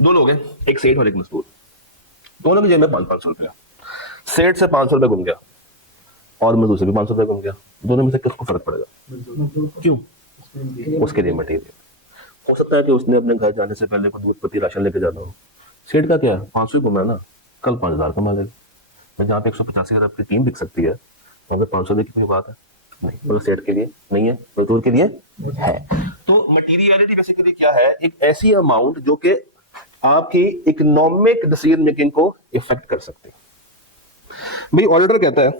दो लोग हैं, एक सेठ और एक मजदूर, दोनों की जेब में 500 रुपया। सेठ से 500 रुपया गुम गया और मजदूर से भी 500 रुपया गुम गया। दोनों में से किसको फर्क पड़ेगा? क्यों? उसके लिए मटेरियल। हो सकता है कि उसने अपने घर जाने से पहले कोई दूध पत्ती राशन लेके जाना हो। सेठ का क्या है, 500 ही घुमा ना, कल 5000 कमा लेगा। मैं जहाँ पे 185,000 की टीम बिक सकती है, वहां पे 500 की कोई बात है नहीं। तो सेठ के लिए नहीं है, मजदूर के लिए है। तो मटीरियलिटी बेसिकली क्या है? एक ऐसी अमाउंट जो कि आपकी इकोनॉमिक डिसीजन मेकिंग को इफेक्ट कर सकती है। भाई ऑडिटर कहता है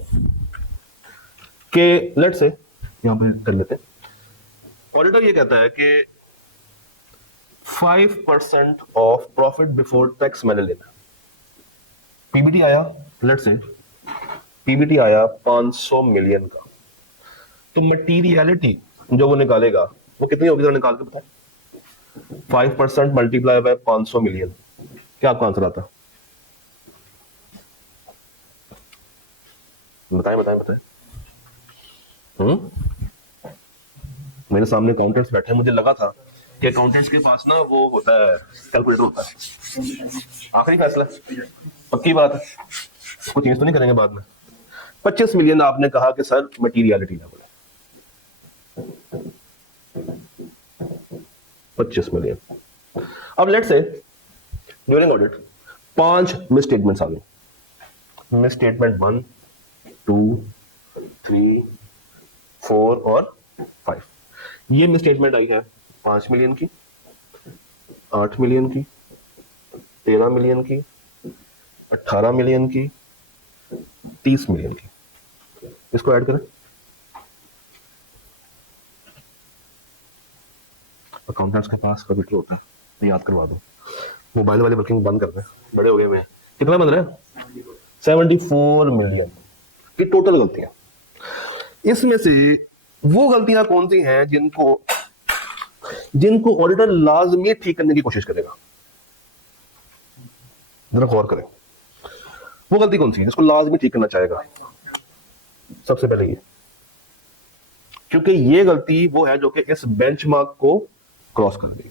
कि लेट्स से, यहां पे कर लेते हैं, ऑडिटर ये कहता है कि 5% ऑफ प्रॉफिट बिफोर टैक्स मैंने लेना। पीबीटी आया, लेट्स से पीबीटी आया 500 मिलियन का, तो मटीरियलिटी जो वो निकालेगा वो कितनी होगी? जरा निकाल के बताएं। 5% मल्टीप्लाई बाय 500 मिलियन, क्या आपका आंसर आता? बताएं बताएं बताएं। मेरे सामने अकाउंटेंट्स बैठे हैं, मुझे लगा था कि अकाउंटेंट्स के पास ना वो होता है, कैलकुलेटर होता है। आखिरी फैसला, पक्की बात है, उसको चेंज तो नहीं करेंगे बाद में। 25 मिलियन आपने कहा कि सर मटीरियलिटी लेवल है, 25 मिलियन। अब let's say during audit 5 misstatements आ गई। मिस स्टेटमेंट 1, 2, 3, 4 और 5। ये मिस स्टेटमेंट आई है 5 मिलियन की, 8 मिलियन की, 13 मिलियन की, 18 मिलियन की, 30 मिलियन की। इसको ऐड करें। अकाउंटेंट्स के पास कंप्यूटर होता है, याद करवा दो। मोबाइल वाले बुकिंग बंद कर दें, बड़े हो गए हुए हैं। कितना बन रहा है? 74 मिलियन की टोटल गलतियां। इसमें से वो गलतियां कौन सी हैं जिनको ऑडिटर लाजमी ठीक करने की कोशिश करेगा? जरा गौर करें, वो गलती कौन सी है जिसको लाजमी ठीक करना चाहेगा? सबसे पहले ये, क्योंकि ये गलती वो है जो कि इस बेंचमार्क को क्रॉस कर गई।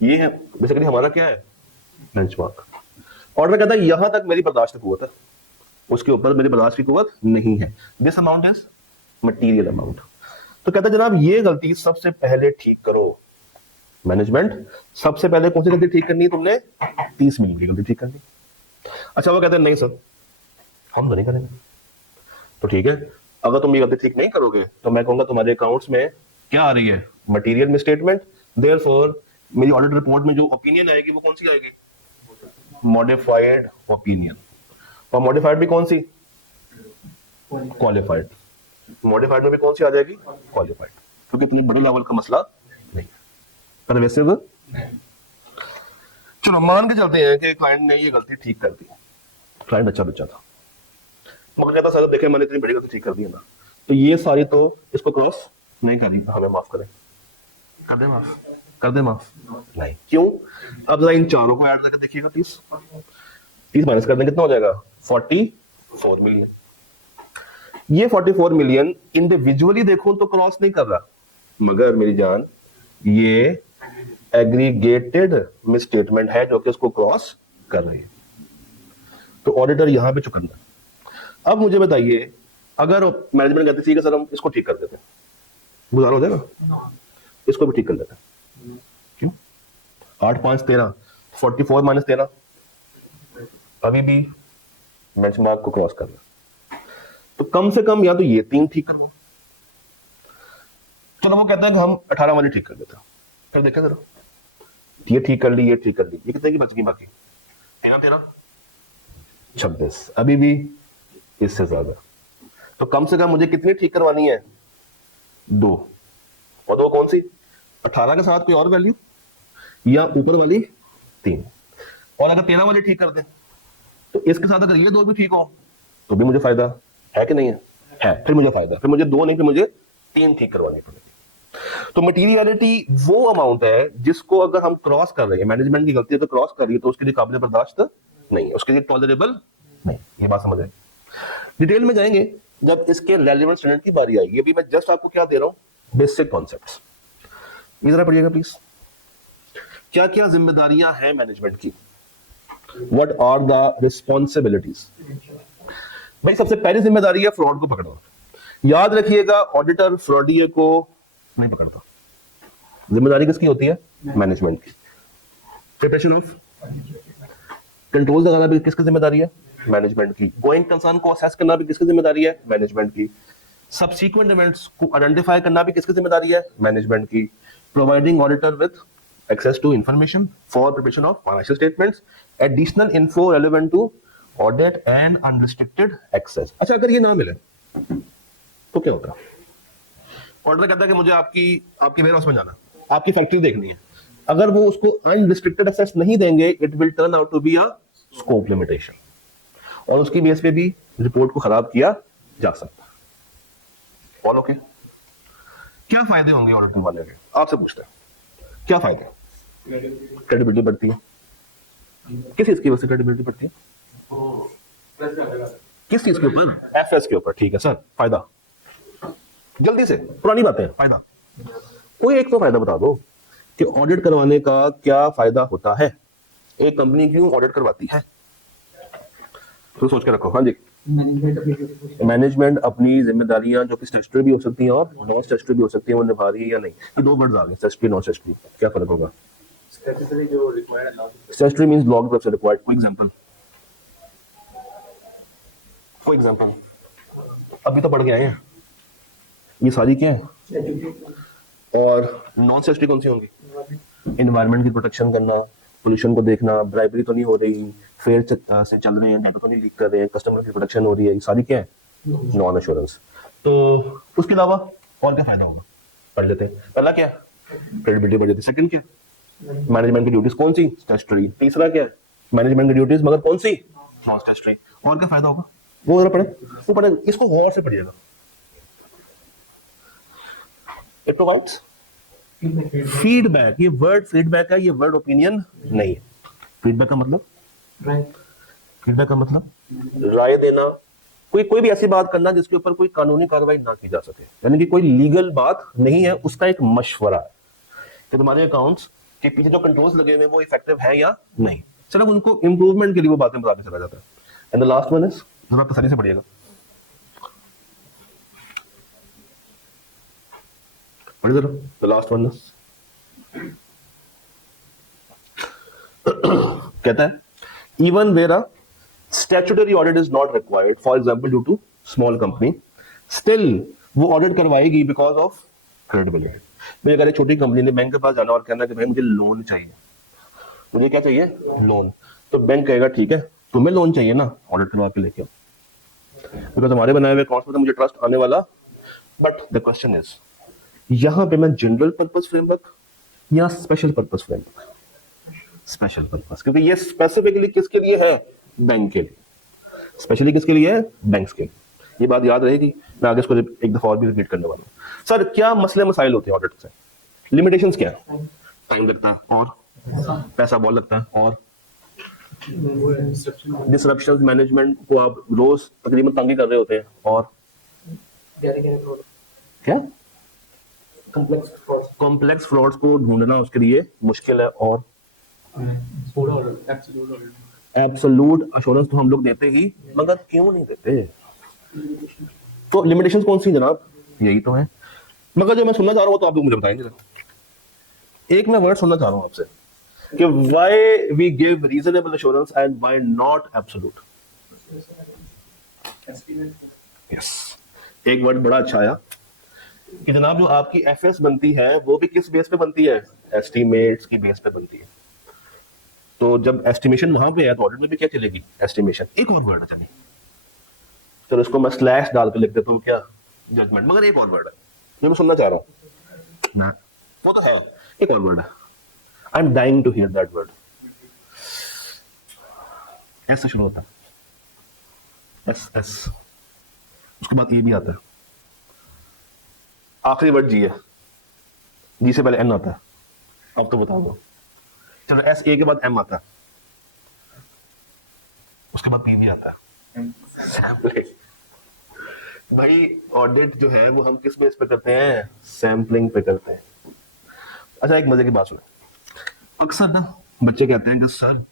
ये है बेसिकली हमारा क्या है? बेंचमार्क। ऑर्डर कहता है यहां तक मेरी बर्दाश्त की कुव्वत है, उसके ऊपर मेरी बर्दाश्त की कुव्वत नहीं है। This amount is material amount. तो कहता है जनाब ये गलती सबसे पहले ठीक करो। मैनेजमेंट सबसे पहले कौन सी गलती ठीक करनी है? तुमने 30 मिलियन की गलती ठीक करनी। अच्छा, वो कहते हैं नहीं सर, हम तो नहीं करेंगे। तो ठीक है, अगर तुम ये गलती ठीक नहीं करोगे तो मैं कहूंगा तुम्हारे अकाउंट्स में क्या आ रही है? Material misstatement. देयरफॉर मेरी ऑडिट रिपोर्ट में जो ओपिनियन आएगी वो कौन सी आएगी? Modified opinion. और मॉडिफाइड भी कौन सी? क्वालिफाइड। मॉडिफाइड में भी कौन सी आ जाएगी? क्वालिफाइड, क्योंकि इतने बड़े लेवल का मसला नहीं है। परवेसिव। चलो मान के चलते हैं कि क्लाइंट ने ये गलती ठीक कर दी, क्लाइंट अच्छा बच्चा था, मगर कहता सर देखे मैंने इतनी बड़ी गलती ठीक कर दी है ना, तो ये सारी तो इसको क्रॉस नहीं कर रही, हमें माफ करें, कर दे माफ, कर दे माफ, नहीं क्यों? अब जरा इन चारों को ऐड करके देखिएगा, 30 माइनस कर दें कितना हो जाएगा? 44 मिलियन। ये 44 मिलियन इंडिविजुअली देखूं तो क्रॉस नहीं कर रहा, मगर मेरी जान ये एग्रीगेटेड मिसस्टेटमेंट है जो कि उसको क्रॉस कर रही है, तो ऑडिटर यहां पे चुकंदा। अब मुझे बताइए, अगर मैनेजमेंट कहती थी कि सर हम इसको ठीक कर देते हैं, गुजारा हो जाएगा, इसको भी ठीक कर देते हैं, क्यों? 8 5 13, 44 माइनस 13, अभी भी बेंचमार्क को क्रॉस करना, तो कम से कम या तो ये 3 ठीक करना। चलो वो कहता है कि हम 18 वाली ठीक कर देते हैं, फिर देखा जरा, ये ठीक कर ली, ये ठीक कर ली, ये कितने की बच गई बाकी? 13 26, अभी भी इससे ज्यादा, तो कम से कम मुझे कितनी ठीक करवानी है? 2, और 2 कौन सी? 18 के साथ कोई और वैल्यू या ऊपर वाली 3, और अगर 13 वाली ठीक कर दें तो इसके साथ अगर ये 2 भी ठीक हो तो भी मुझे फायदा है कि नहीं है? है, फिर मुझे फायदा, फिर मुझे 2 नहीं, फिर मुझे 3 ठीक करवानी पड़ेगी। तो मटीरियलिटी वो अमाउंट है जिसको अगर हम क्रॉस कर रहे हैं, मैनेजमेंट की गलती है तो क्रॉस कर रही है, तो उसके लिए काबिल बर्दाश्त नहीं है, उसके लिए टॉलरेबल नहीं। ये बात समझ रहे? डिटेल में जाएंगे जब इसके रेलेवेंट स्टूडेंट की बारी आएगी, अभी मैं जस्ट आपको क्या दे रहा हूं, बेसिक कॉन्सेप्ट्स। ये जरा पढ़िएगा प्लीज, क्या क्या जिम्मेदारियां हैं मैनेजमेंट की, व्हाट आर द रिस्पॉन्सिबिलिटीज। भाई सबसे पहली जिम्मेदारी है फ्रॉड को पकड़ना। याद रखिएगा, ऑडिटर फ्रॉडियर को नहीं पकड़ता, जिम्मेदारी किसकी होती है? मैनेजमेंट की। प्रिपरेशन ऑफ कंट्रोल लगाना भी किसकी जिम्मेदारी है? मैनेजमेंट की। गोइंग कंसर्न को असेस करना भी किसकी जिम्मेदारी है? मैनेजमेंट की। सबसीक्वेंट इवेंट्स को आइडेंटिफाई करना भी किसकी जिम्मेदारी है? मैनेजमेंट की। Providing auditor with access to information for preparation of financial statements, additional info relevant to audit and unrestricted access। अच्छा, अगर ये ना मिले तो क्या होता है? ऑर्डर कहता है कि मुझे आपकी वेयर हाउस में जाना, आपकी फैक्ट्री देखनी है, अगर वो उसको अनरिस्ट्रिक्टेड एक्सेस नहीं देंगे, it will turn out to be a scope limitation, और उसकी बेस पे भी रिपोर्ट को खराब किया जा सकता है। All okay? क्या फायदे होंगे ऑडिट करवाने के? आपसे पूछते हैं क्या फायदे? क्रेडिबिलिटी बढ़ती है। किस चीज की वजह से क्रेडिबिलिटी बढ़ती है? किस चीज के ऊपर? एफएस के ऊपर। ठीक है सर, फायदा जल्दी से, पुरानी बातें, फायदा कोई एक तो फायदा बता दो कि ऑडिट करवाने का क्या फायदा होता है, एक कंपनी क्यों ऑडिट करवाती है, तो सोच के रखो। हाँ जी, मैनेजमेंट अपनी जिम्मेदारियां जो कि स्टैट्यूटरी भी हो सकती हैं और नॉन स्टैट्यूटरी भी हो सकती हैं, वो निभा रही है या नहीं। ये 2 वर्ड्स आ गए, स्टैट्यूटरी नॉन स्टैट्यूटरी, क्या फर्क होगा? स्टैट्यूटरी मींस लॉ की तरफ से रिक्वायर्ड। फॉर एग्जांपल अभी तो पढ़ के आए हैं, ये सारी क्या है? और नॉन स्टैट्यूटरी कौन सी होंगी? एनवायरनमेंट की प्रोटेक्शन करना, पोल्यूशन को देखना, ब्राइबरी तो नहीं हो रही, फेयर से चल रहे हैं, डाटा तो नहीं लीक कर रहे हैं, कस्टमर की प्रोटेक्शन हो रही है, ये सारी क्या है? Non assurance. तो उसके अलावा और क्या फायदा होगा? पढ़ लेते हैं। पहला क्या? क्रेडिबिलिटी बढ़ जाती है। सेकंड क्या? मैनेजमेंट की ड्यूटीज कौन सी? स्टैट्यूटरी। तीसरा क्या? मैनेजमेंट की ड्यूटीज मगर कौन सी? Non statutory. और क्या फायदा होगा? वो जरा पढ़े, इसको गौर से पढ़िएगा। It provides feedback. ये वर्ड फीडबैक है, ये वर्ड ओपिनियन नहीं है। फीडबैक का मतलब राय देना, कोई भी ऐसी बात करना जिसके ऊपर कोई कानूनी कार्रवाई ना की जा सके, यानी कि कोई लीगल बात नहीं है, उसका एक मशवरा है कि तुम्हारे अकाउंट्स के पीछे जो कंट्रोल्स लगे हुए हैं वो इफेक्टिव है या नहीं। चलो उनको इंप्रूवमेंट के लिए वो बातें बताते चला जाता है। And the last one is, जरा तसल्ली से पढ़िएगा, पढ़िए जरा, द लास्ट वन इज कहता है even where a statutory audit is not required, for example due to small company, still वो ऑडिट करवाएगी बिकॉज ऑफ क्रेडिबिलिटी। भाई अगर एक छोटी कंपनी ने बैंक के पास जाना और कहना कि भाई मुझे लोन चाहिए, मुझे क्या चाहिए? लोन, तो बैंक कहेगा ठीक है तुम्हें लोन चाहिए ना, ऑडिट करवा के लेके आओ, बिकॉज हमारे बनाए हुए अकाउंट्स में तो मुझे ट्रस्ट आने वाला। बट द क्वेश्चन इज, यहां पे मैं जनरल पर्पस फ्रेमवर्क या special purpose framework? Special purpose, क्योंकि ये स्पेसिफिकली किसके लिए है? बैंक के लिए। स्पेशली किसके लिए है? बैंक्स के लिए। ये बात याद रहेगी, मैं आगे इसको एक दफा और भी रिपीट करने वाला हूँ। सर क्या मसले मसाइल होते हैं ऑडिट से? लिमिटेशंस क्या है? टाइम लगता है और पैसा बहुत लगता है और डिसरप्शन मैनेजमेंट को आप रोज तकरीबन तंग ही कर रहे होते हैं और क्या कॉम्प्लेक्स फ्रॉड्स को ढूंढना उसके लिए मुश्किल है और एब्सोल्यूट अश्योरेंस तो हम लोग देते ही, मगर क्यों नहीं देते? तो लिमिटेशंस कौन सी जनाब? यही तो है। मगर जो मैं सुनना चाह रहा हूँ तो आप लोग मुझे बताएंगे। एक मैं वर्ड सुनना चाह रहा हूँ आपसे कि why we give reasonable assurance and why not absolute? Yes. एक वर्ड बड़ा अच्छा आया कि जनाब जो आपकी एफएस बनती है वो भी किस बेस पे बनती है? एस्टिमेट्स की बेस पे बनती है। तो जब एस्टिमेशन वहां पे है तो ऑडिट में भी क्या चलेगी? एस्टिमेशन। एक और वर्ड है, चलिए चलो इसको मैं स्लैश डाल के लिख देता हूँ, क्या? जजमेंट। मगर एक और वर्ड है जो मैं सुनना चाह रहा हूँ ना, वो तो है, एक और वर्ड है। I am dying to hear that word. S से शुरू होता है, एस एस, उसके बाद ए भी आता है, आखिरी वर्ड जी है, जी से पहले एन आता है। अब तो बता दो। चलो एस ए के बाद एम आता है, उसके बाद पी भी आता है। सैम्पलिंग। भाई ऑडिट जो है वो हम किस बेस पे करते हैं? सैम्पलिंग पे करते हैं। अच्छा एक मजे की बात सुनो, अक्सर ना बच्चे कहते हैं कि सर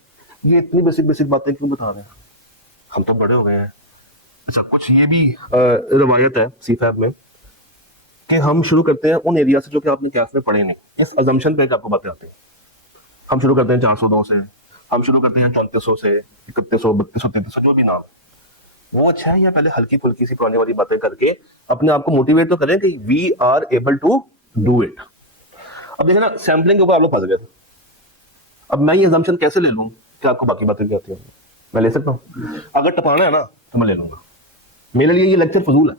ये इतनी बेसिक बेसिक बातें क्यों बता रहे हैं, हम तो बड़े हो गए हैं। अच्छा कुछ ये भी रवायत है सीफैब में कि हम शुरू करते हैं उन एरिया से जो कि आपने क्लास में पढ़े नहीं, इस अजम्पशन पे आपको बातें आती हैं। हम शुरू करते हैं 409 से, हम शुरू करते हैं 3400 से, 3100, 3200, 3300, जो भी नाम वो अच्छा है, या पहले हल्की फुल्की सी पुरानी वाली बातें करके अपने आप को मोटिवेट तो करें कि we are able to do it. अब देखिए ना सैम्पलिंग के ऊपर आप लोग फंस गए थे। अब मैं ये अजम्पशन कैसे ले लूं कि आपको बाकी बातें भी आती हैं? मैं ले सकता हूँ, अगर टपाना है ना तो मैं ले लूंगा। मेरे लिए ये लेक्चर फजूल है,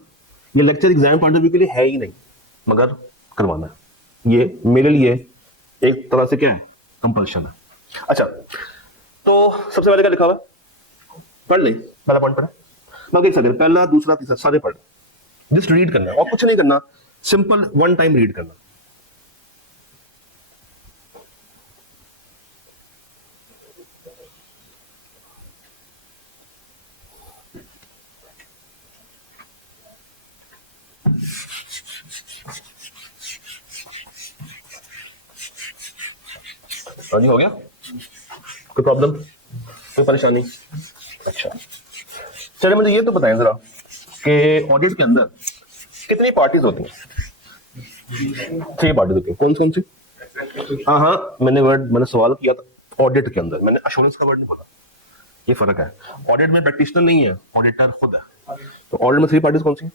ये lecture exam point of view के लिए है ही नहीं, मगर करवाना है। ये मेरे लिए एक तरह से क्या है? कंपल्शन है। अच्छा तो सबसे पहले क्या लिखा हुआ है? पढ़ ले, पहला पॉइंट पढ़ा, बाकी एक सेकंड, पहला दूसरा तीसरा सारे पढ़, जस्ट रीड करना और कुछ नहीं करना, सिंपल वन टाइम रीड करना। हाँ जी हो गया? कोई प्रॉब्लम, कोई परेशानी? अच्छा चलिए मुझे ये तो बताएं जरा कि ऑडिट के अंदर कितनी पार्टीज होती हैं? 3 पार्टीज होती हैं। कौन कौन सी? हाँ हाँ मैंने सवाल किया था ऑडिट के अंदर, मैंने अश्योरेंस का वर्ड नहीं बोला। ये फर्क है, ऑडिट में प्रैक्टिशनर नहीं है, ऑडिटर खुद है। तो ऑडिट में 3 पार्टीज कौन सी?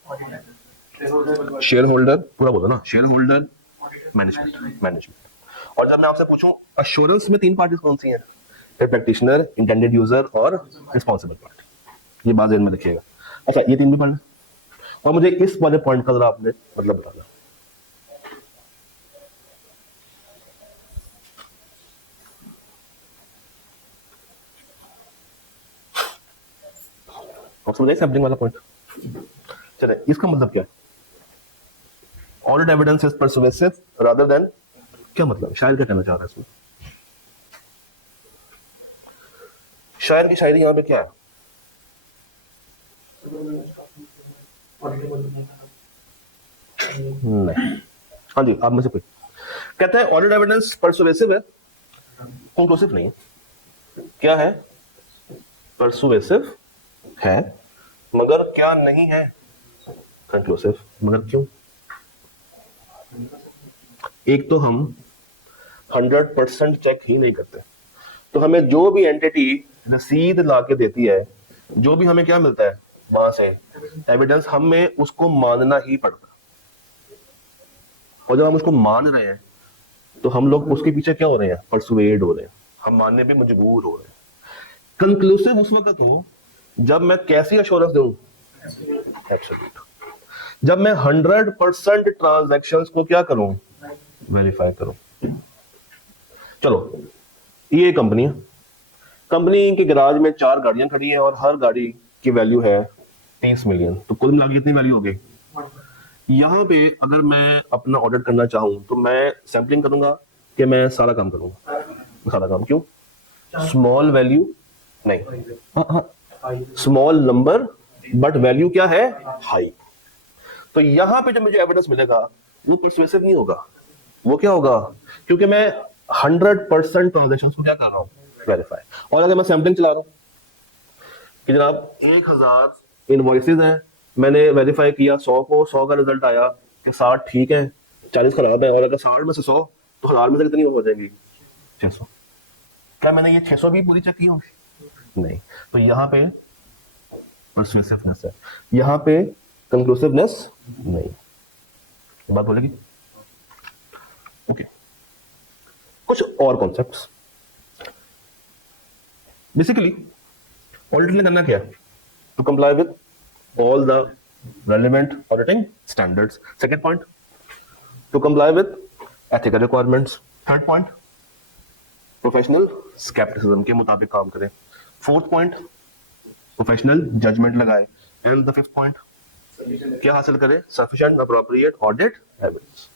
शेयर होल्डर, पूरा बोलो ना, शेयर होल्डर, मैनेजमेंट। और जब मैं आपसे पूछूं अश्योरेंस में 3 पार्टीज कौन सी हैं? प्रैक्टिशनर, इंटेंडेड यूजर और रिस्पॉन्सिबल पार्टी। ये बात ध्यान में रखिएगा। अच्छा ये 3 भी पढ़ना और मुझे इस वाले पॉइंट का जरा आपने मतलब बताना। आप समझे सैम्पलिंग वाला पॉइंट? चलिए इसका मतलब क्या है? Audit evidence is persuasive rather than, क्या मतलब? शायर क्या कहना चाह रहा है इसमें? शायर की शायरी यहाँ पे क्या है? नहीं, हाँ जी आप में से कोई कहता है ऑडिट एविडेंस परसुएसिव है, कंक्लूसिव नहीं है। क्या है? परसुएसिव है मगर क्या नहीं है? कंक्लूसिव। मगर क्यों? एक तो हम 100% चेक ही नहीं करते, तो हमें जो भी एंटिटी रसीद ला के देती है, जो भी हमें क्या मिलता है वहां से एविडेंस, हमें उसको मानना ही पड़ता है। और जब हम उसको मान रहे हैं तो हम लोग उसके पीछे क्या हो रहे हैं? परसुएड हो रहे हैं, हम मानने पे मजबूर हो रहे हैं। कंक्लूसिव उस वक्त हो जब मैं कैसी अश्योरेंस दूं? एब्सोल्यूट। जब मैं 100% ट्रांजैक्शंस को क्या करूं? वेरीफाई करूं। चलो, ये कंपनी है, कंपनी के गैराज में 4 गाड़ियां खड़ी हैं और हर गाड़ी की वैल्यू है 30 मिलियन। तो कुल मिला के कितनी वैल्यू हो गई? यहाँ पे अगर मैं अपना ऑडिट करना चाहूं तो मैं सैम्पलिंग करूंगा कि मैं सारा काम करूंगा? सारा काम क्यों? स्मॉल वैल्यू नहीं, स्मॉल नंबर बट वैल्यू क्या है? हाई। तो यहां पे जो मुझे एविडेंस मिलेगा वो परसुएसिव नहीं होगा, वो क्या होगा? क्योंकि मैं 100% ट्रांजेक्शन को क्या कर रहा हूं? वेरीफाई। और अगर मैं सैम्पलिंग चला रहा हूं कि जनाब 1000 इनवॉइसेज हैं, मैंने वेरीफाई किया 100 को, 100 का रिजल्ट आया कि 60 ठीक है, 40 खराब है, और अगर 60 में से 100 तो 1000 में से कितनी हो जाएगी? 600। क्या मैंने ये 600 भी पूरी चेक की होगी? नहीं। तो यहाँ पे परसुएसिवनेस है, यहाँ पे कंक्लूसिवनेस नहीं। बात बोलेगी? ओके, कुछ और कॉन्सेप्ट्स। बेसिकली ऑडिट ने करना क्या? To comply with all the relevant auditing standards. Second point, to comply with ethical requirements. Third point, professional skepticism के मुताबिक काम करें. Fourth point, professional judgment लगाए. And the fifth point, क्या हासिल करें? Sufficient appropriate audit evidence.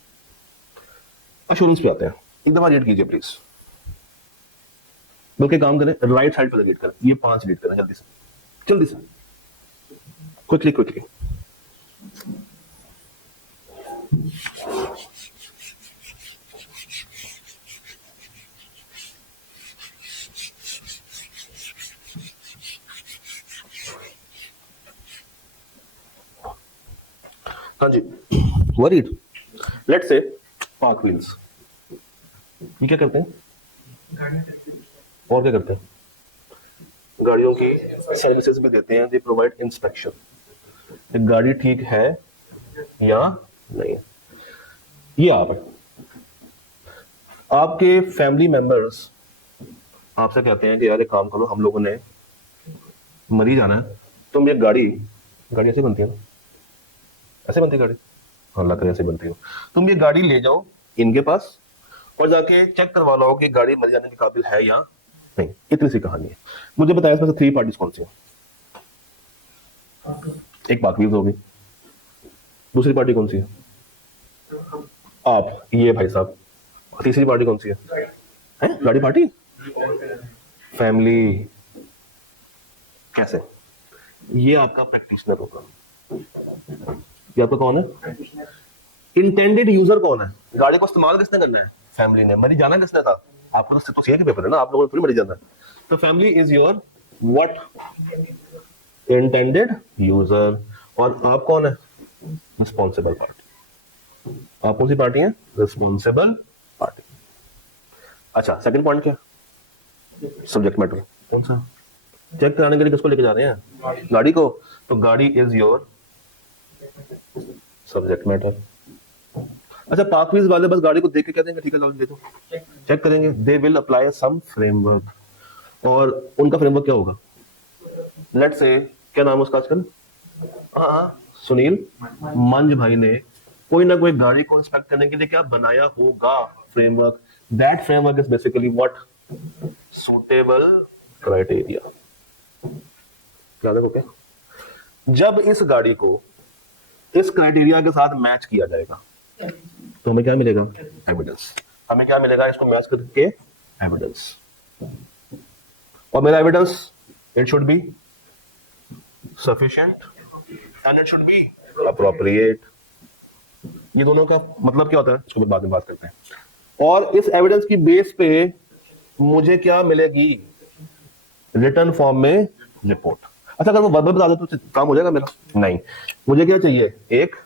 Assurance पे आते हैं. एक दफा रीड कीजिए प्लीज, बल्कि काम करें राइट साइड पर रीड करें, ये 5 रीड करें जल्दी से, जल्दी से, क्विकली. हाँ जी, worried. Let's say park wheels, ये क्या करते हैं? और क्या करते हैं? गाड़ियों की सर्विसेज भी देते हैं। दे प्रोवाइड इंस्पेक्शन, गाड़ी ठीक है या नहीं है। ये आप है, आपके फैमिली मेंबर्स आपसे कहते हैं कि यार एक काम करो, हम लोगों ने मरी जाना है, तुम ये गाड़ी ऐसे बनती है ना, ऐसे बनती है गाड़ी, अल्लाह करे ऐसे बनती हो, तुम ये गाड़ी ले जाओ इनके पास और जाके चेक करवा लो कि गाड़ी मर जाने के काबिल है या नहीं। इतनी सी कहानी है। मुझे बताया इसमें से 3 पार्टीज कौन सी है? एक पार्कवीज होगी, दूसरी पार्टी कौन सी है? आप, ये भाई साहब। तीसरी पार्टी कौन सी है? गाड़ी पार्टी, फैमिली। कैसे? ये आपका प्रैक्टिशनर होगा। ये आपका कौन है? इंटेंडेड यूजर कौन है? गाड़ी को इस्तेमाल किसने करना है? फैमिली ने। मरी जाना किसने था? आपका तो सीए के पेपर है ना, आप लोगों ने थोड़ी मरी जाना है। तो family is your what? Intended user. और आप कौन है? Responsible party. आप कौन सी पार्टी है? Responsible party. अच्छा, सेकंड पॉइंट क्या? Subject matter. कौन सा? चेक कराने के लिए किसको लेके जा रहे हैं? गाड़ी को। तो गाड़ी इज योर सब्जेक्ट मैटर। अच्छा, पार्कवीज वाले बस गाड़ी को देख के क्या देंगे? ठीक है, देखो, चेक करेंगे। They will apply some framework. और उनका फ्रेमवर्क क्या होगा? लेट्स से, क्या नाम है उसका आजकल? हाँ, सुनील मंज भाई ने कोई ना कोई गाड़ी को इंस्पेक्ट करने के लिए क्या बनाया होगा? Framework. That framework is basically what? Suitable criteria. क्या देखो, क्या जब इस गाड़ी को इस क्राइटेरिया के साथ मैच किया जाएगा तो हमें क्या मिलेगा? एविडेंस। हमें क्या मिलेगा? इसको मैच करके एविडेंस। और मेरा evidence, it should be sufficient and it should be appropriate. ये दोनों का मतलब क्या होता है इसको बाद में बात करते हैं। और इस एविडेंस की बेस पे मुझे क्या मिलेगी? रिटर्न फॉर्म में रिपोर्ट। अच्छा, अगर वो वर्बल बता दो तो काम हो जाएगा मेरा? नहीं, मुझे क्या चाहिए? एक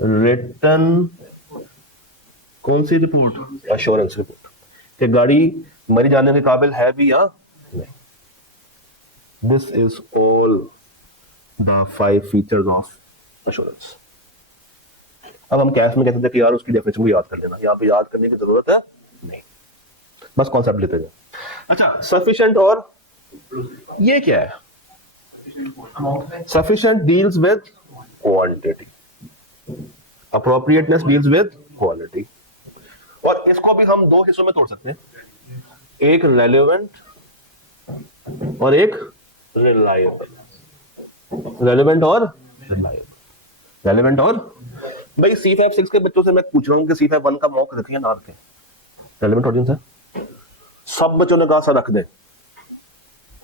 रिटर्न, कौन सी रिपोर्ट? एश्योरेंस रिपोर्ट, कि गाड़ी मरी जाने के काबिल है भी या नहीं। This is all the 5 features of assurance. अब हम कैश में कहते थे कि यार उसकी डेफिनेशन को याद कर लेना, यहाँ पे याद करने की जरूरत है नहीं, बस कॉन्सेप्ट लेते हैं। अच्छा, सफिशिएंट और ये क्या है? Sufficient deals with quantity. Appropriateness deals with quality. और इसको भी हम दो हिस्सों में तोड़ सकते हैं, एक रेलेवेंट और एक रिलायबल। रेलेवेंट और रिलायबल, रेलेवेंट और भाई C5 6 के बच्चों से मैं पूछ रहा हूँ कि C5 1 का मॉक रखिए ना रखें, रेलेवेंट ऑडियंस है, सब बच्चों ने कहा सर रख दे,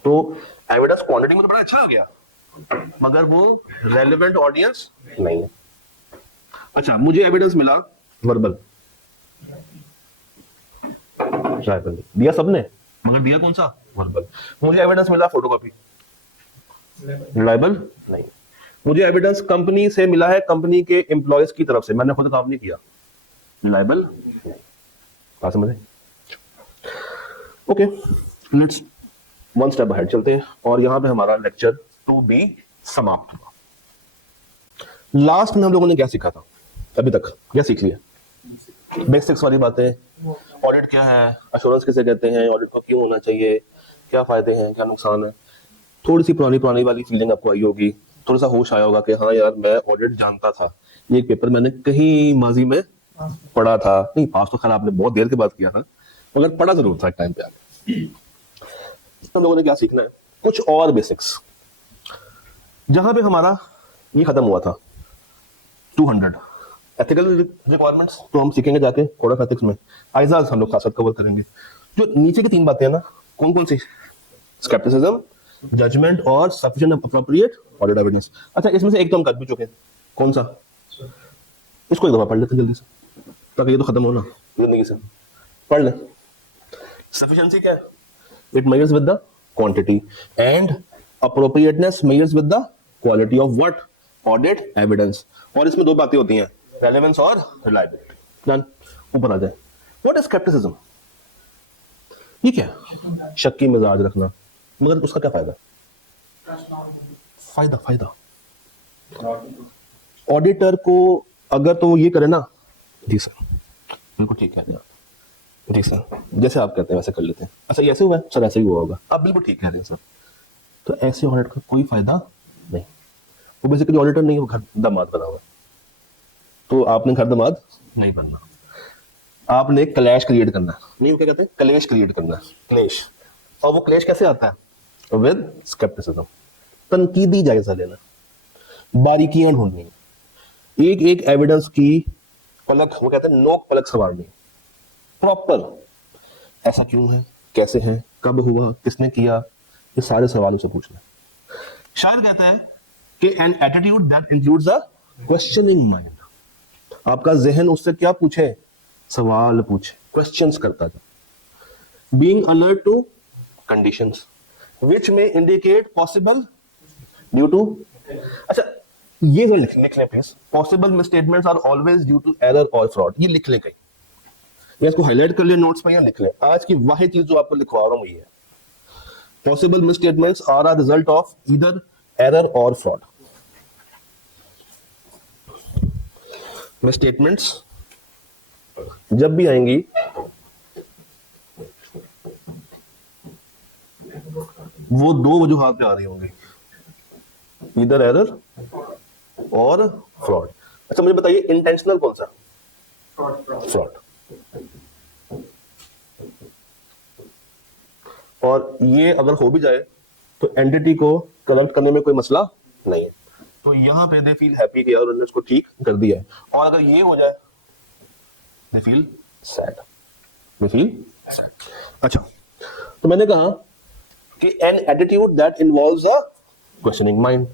तो एविडेंस क्वांटिटी में तो बड़ा अच्छा आ गया, मगर वो रेलेवेंट ऑडियंस नहीं है। अच्छा, मुझे एविडेंस मिला वर्बल, ट्राई दिया सबने, मगर दिया कौन सा, वर्बल। मुझे एविडेंस मिला फोटोकॉपी, रिलायबल नहीं। मुझे एविडेंस कंपनी से मिला है, कंपनी के एम्प्लॉयज की तरफ से, मैंने खुद काम नहीं किया, रिलायबल नहीं। बात समझे? Okay, let's one step ahead चलते हैं, और यहां पे हमारा लेक्चर 2B समाप्त हुआ। लास्ट में हम लोगों ने क्या सीखा था अभी तक, क्या सीख लिया? बेसिक्स वाली बातें, ऑडिट क्या है, अश्योरेंस किसे कहते हैं, ऑडिट को क्यों होना चाहिए, क्या फायदे हैं, क्या नुकसान है, थोड़ी सी पुरानी वाली फीलिंग आपको आई होगी, थोड़ा सा होश आया होगा कि हाँ यार मैं ऑडिट जानता था, ये एक पेपर मैंने कहीं माजी में पढ़ा था, नहीं पास तो खैर आपने बहुत देर के बाद किया था, मगर पढ़ा जरूर था एक टाइम पे आगे। हम लोगों ने क्या सीखना है, कुछ और बेसिक्स। जहां पे हमारा ये खत्म हुआ था 200 एथिकल रिक्वायरमेंट्स, तो हम सीखेंगे जाके कोड ऑफ एथिक्स में, आइजाज हम लोग साथ साथ कवर करेंगे। जो नीचे की तीन बातें हैं ना, कौन कौन सी, स्केप्टिसिज्म, जजमेंट और सफिशिएंट अप्रोप्रिएट ऑडिट एविडेंस। अच्छा, इसमें से एक तो हम कर भी चुके हैं, कौन सा, इसको एक दफा पढ़ लेते हैं जल्दी से, ताकि ये तो खत्म हो ना जिंदगी से, पढ़ ले। सफिशिएंसी क्या है, it measures with the quantity, and appropriateness measures with the quality of what, audit evidence. और इसमें दो बातें होती हैं, रेलेवेंस और रिलायबिलिटी। डन, ऊपर आ जाए। What is scepticism? ये क्या, शक की मिजाज रखना, मगर उसका क्या फायदा, फायदा ऑडिटर को अगर तो ये करे ना, जी सर बिल्कुल ठीक है, जी सर जैसे आप कहते हैं वैसे कर लेते हैं, अच्छा ये ऐसे हुआ है सर, ऐसे ही हुआ होगा, आप बिल्कुल ठीक कह रहे हैं सर, तो ऐसे ऑडिट का कोई फायदा नहीं। वो बेसिकली ऑडिटर नहीं, वो घर दामाद बना हुआ है, तो आपने घर दामाद नहीं बनना, आपने क्लैश क्रिएट करना है, नहीं क्या कहते हैं, क्लेश क्रिएट करना है, क्लेश। और वो क्लेश कैसे आता है, विद स्केप्टिसिज्म, तनकीदी जायजा लेना, बारीकियां ढूंढनी, एक एक एविडेंस की पलक, वो कहते हैं नोक पलक सवारनी, प्रॉपर ऐसा क्यों है, कैसे है, कब हुआ, किसने किया, ये सारे सवाल उसे पूछना। शायद कहते हैं कि an attitude that includes a questioning mind, आपका जहन उससे क्या पूछे, सवाल पूछे, क्वेश्चंस करता जाए। Being alert to conditions which may indicate possible due to, अच्छा ये जो लिख लें please, possible misstatements are always due to error or fraud, ये लिख ले कहीं, या इसको हाईलाइट कर ले नोट्स पे, या लिख ले। आज की वाहिद चीज जो आपको लिखवा रहा हूं ये है, possible misstatements are a result of either error or fraud. Misstatements जब भी आएंगी वो दो वजूहात पे आ रही होंगी, इधर एरर और फ्रॉड। अच्छा मुझे बताइए इंटेंशनल कौन सा, फ्रॉड। और ये अगर हो भी जाए तो एंटिटी को करेक्ट करने में कोई मसला नहीं है, तो यहां पे दे फील हैप्पी कि यार उसको ठीक कर दिया है। और अगर ये हो जाए they feel sad, they feel sad. अच्छा तो मैंने कहा कि an attitude that involves a questioning mind,